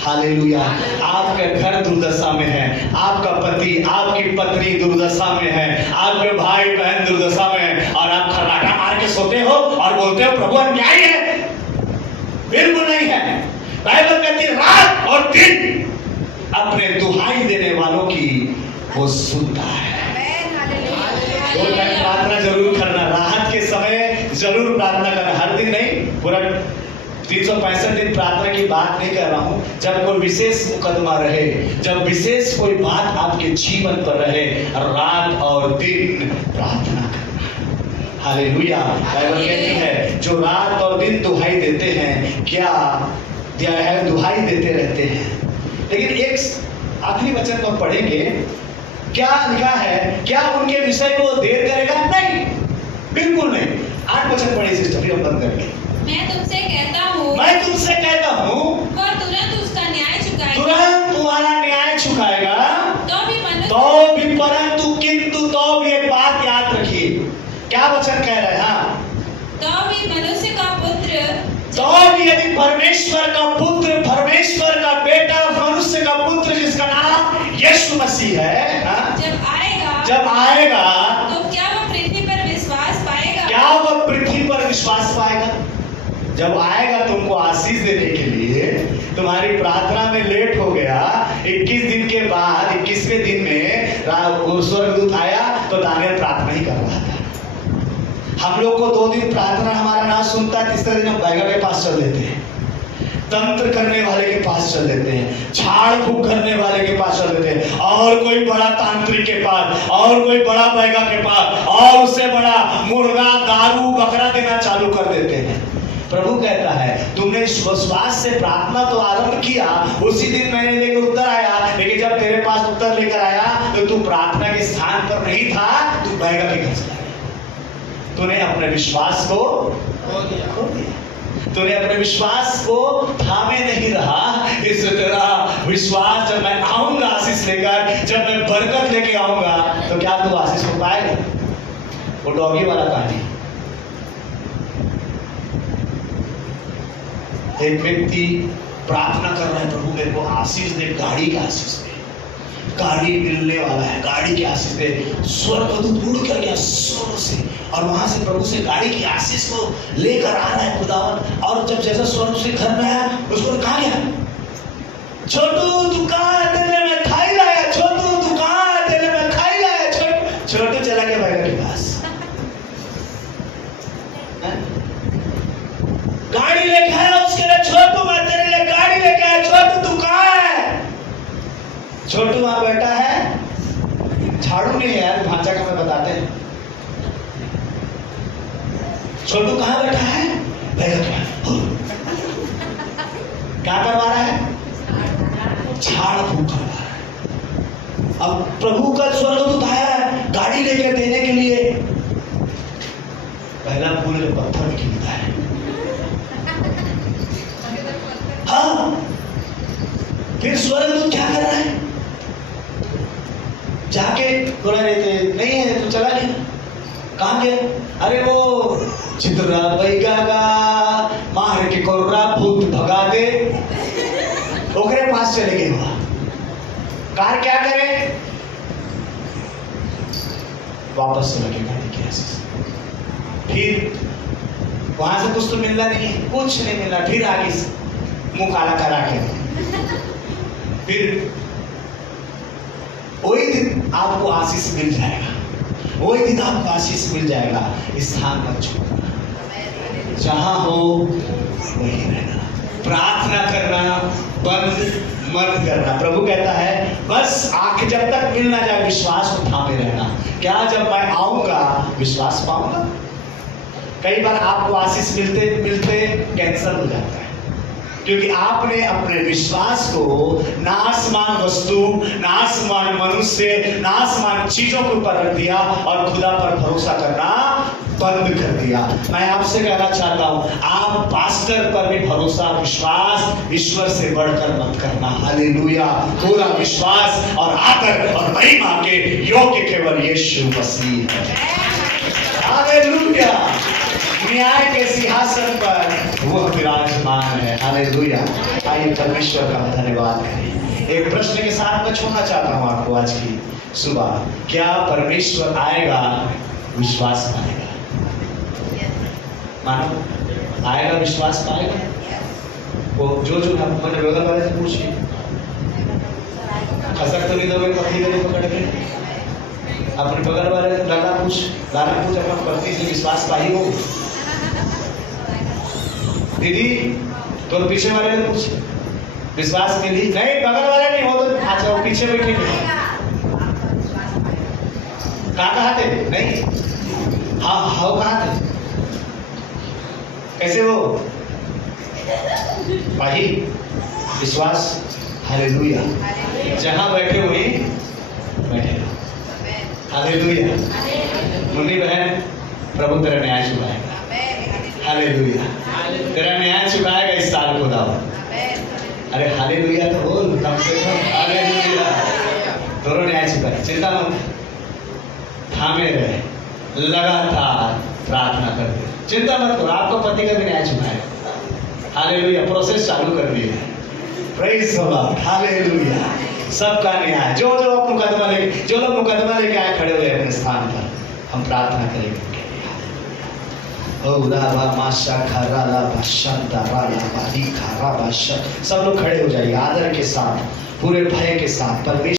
हालेलुया। आपका घर दुर्दशा में है, आपका पति, आपकी पत्नी दुर्दशा में है, आपके भाई बहन दुर्दशा में है, और आप खर्राटा मार के सोते हो और बोलते हो प्रभु अन्याय है। बिल्कुल नहीं है। बाइबल कहती है रात और दिन अपने दुहाई देने वालों की वो सुनता है। 2 टाइम प्रार्थना जरूर करना, राहत के समय जरूर प्रार्थना करना, हर दिन नहीं, पूरा 365 दिन प्रार्थना की बात नहीं कर रहा हूं। जब कोई विशेष मुकदमा रहे, जब विशेष कोई बात आपके जीवन पर रहे, रात और दिन प्रार्थना करना। हालेलुया। बाइबल कहती है जो रात और दिन दुहाई देते हैं, क्या दिया है? दुहाई देते रहते हैं। लेकिन एक आखिरी वचन को पढ़ेंगे, क्या लिखा है? क्या उनके विषय को देर करेगा? नहीं, बिल्कुल नहीं। 8 वचन पढ़े सिस्टर, फिर हम बंद करेंगे। मैं तुमसे कहता हूँ, वह तुरंत उसका न्याय चुकाएगा, तुरंत तुम्हारा न्याय चुकाएगा। तो भी मनुष्य, तो भी, परंतु, किंतु, तो भी एक बात याद रखिए। क्या वचन कह रहे हैं? हाँ, तो भी मनुष्य का पुत्र, तो भी यदि परमेश्वर का पुत्र, परमेश्वर का बेटा, मनुष्य का पुत्र जिसका नाम यीशु मसीह है, हाँ? जब आएगा तो क्या वह पृथ्वी पर विश्वास पाएगा? क्या वह पृथ्वी पर विश्वास पाएगा? जब आएगा तुमको आशीष देने के लिए, तुम्हारी प्रार्थना में लेट हो गया, 21 दिन के बाद 21वें दिन में स्वर्गदूत आया तो दानियल प्रार्थना ही कर रहा था। हम लोग को 2 दिन प्रार्थना हमारा ना सुनता है, तीसरे दिन हम बैगा के पास चल देते हैं, तंत्र करने वाले के पास चल देते हैं, झाड़ फूक करने वाले के पास चल देते हैं, और कोई बड़ा तांत्रिक के पास, और कोई बड़ा बैगा के पास, और उससे बड़ा मुर्गा, दारू, बकरा देना चालू कर देते हैं। प्रभु कहता है तुमने विश्वास से प्रार्थना तो आरंभ किया, उसी दिन मैंने लेकर उत्तर आया, लेकिन जब तेरे पास उत्तर लेकर आया तो तू प्रार्थना के स्थान पर नहीं था, तू बैगा के घर चला गया। तूने अपने विश्वास को खो दिया, तूने अपने विश्वास को थामे नहीं रहा। इस तरह विश्वास, जब मैं आऊंगा आशीष लेकर, जब मैं बरकत लेके आऊंगा, तो क्या तू आशीष हो पाएगा? वो डॉगी वाला कहानी। एक व्यक्ति प्रार्थना कर रहा है, प्रभु मेरे को आशीष दे, गाड़ी का आशीष दे। गाड़ी मिलने वाला है, गाड़ी की आशीष दे। स्वर्गदूत उड़ कर गया स्वर्ग से और वहां से प्रभु से गाड़ी की आशीष को लेकर आ रहा है खुदावन। और जब जैसा स्वर्ग से घर में आया, उसको कहा गया, छोटू दुकान देने में खाई लाया, छोटू दुकान देने में खाई लाया। छोटू चला गया बैगन के पास, गाड़ी लेके आया उसके लिए, छोटू मैं तेरे लिए गाड़ी लेके आया, छोटू दुकान। छोटू वहां बैठा है, झाड़ू नहीं है यार, भांचा का मैं बताते हैं। छोटू कहां बैठा है? बैगन क्या करवा रहा है? झाड़ फूक करवा रहा है। अब प्रभु का स्वर्गदूत आया है गाड़ी लेकर देने के लिए। पहला फूल पत्थर में खिलता है। हाँ, फिर स्वर्गदूत क्या कर रहा है? जाके बोला नहीं है तो चला गया। कहाँ गया? अरे वो चित्रा बैगा मार के कोर्रा भूत भगा दे, ओकरे पास चले गए। हुआ कार क्या करे? वापस चला गया गाड़ी की आशीष। फिर वहां से कुछ तो मिलना नहीं है, कुछ नहीं मिला। फिर आगे मुंह काला करा के, फिर वही दिन आपको आशीष मिल जाएगा, वही दिन आपको आशीष मिल जाएगा। स्थान मत छोड़ना, जहां हो वही रहना, प्रार्थना करना बंद मत करना। प्रभु कहता है बस आंख जब तक मिल ना जाए विश्वास को थामे रहना। क्या जब मैं आऊंगा विश्वास पाऊंगा? कई बार आपको आशीष मिलते मिलते कैंसर हो जाता है, क्योंकि आपने अपने विश्वास को नाशमान वस्तु, नाशमान मनुष्य, नाशमान चीजों के ऊपर रख दिया और खुदा पर भरोसा करना बंद कर दिया। मैं आपसे कहना चाहता हूं, आप पास्टर पर भी भरोसा, विश्वास ईश्वर से बढ़कर मत करना। हालेलुया। पूरा विश्वास और आदर और महिमा के योग्य केवल यीशु मसीह है। हालेलुया। न्याय के सिंहासन पर वो विराजमान है। हालेलुया। आइए परमेश्वर का धन्यवाद करें। एक प्रश्न के साथ मैं छोड़ना चाहता हूं आपको आज की सुबह। क्या परमेश्वर आएगा विश्वास पाएगा? मानो आएगा विश्वास पाएगा? वो जो मैंने बगल वाले से पूछिए, खसक तो नहीं दोगे पति गले पकड़ के? अपने बगल वाले से लाना पूछ अपना पति से विश्वास पाई हो? दीदी तो पीछे वाले ने पूछ विश्वास मिली? नहीं, बगल वाले नहीं हो तो अच्छा वो पीछे बैठे कहाँ थे? नहीं, हाँ कहाँ थे? कैसे हो भाई? विश्वास। हालेलुया। जहां बैठे हुए बैठे। हालेलुया। मुन्नी बहन, प्रभु तेरा न्याय चुकाएगा। हालेलुया। तेरा न्याय चुकाएगा इस साल को दावा। अरे हालेलुया तो बोल कम से कम। हालेलुया। दोनों न्याय चुकाए, चिंता मत, थामे रहे, लगातार प्रार्थना करते, चिंता मत करो, आपको पति का भी न्याय चुकाएगा। हालेलुया। प्रोसेस चालू कर दिए। Praise the Lord. हालेलुया। सबका न्याय। जो लोग मुकदमा लेके आए खड़े हुए अपने स्थान पर, हम प्रार्थना करेंगे। सब लोग खड़े हो जाइए आदर के साथ, पूरे भय के साथ। परमेश्वर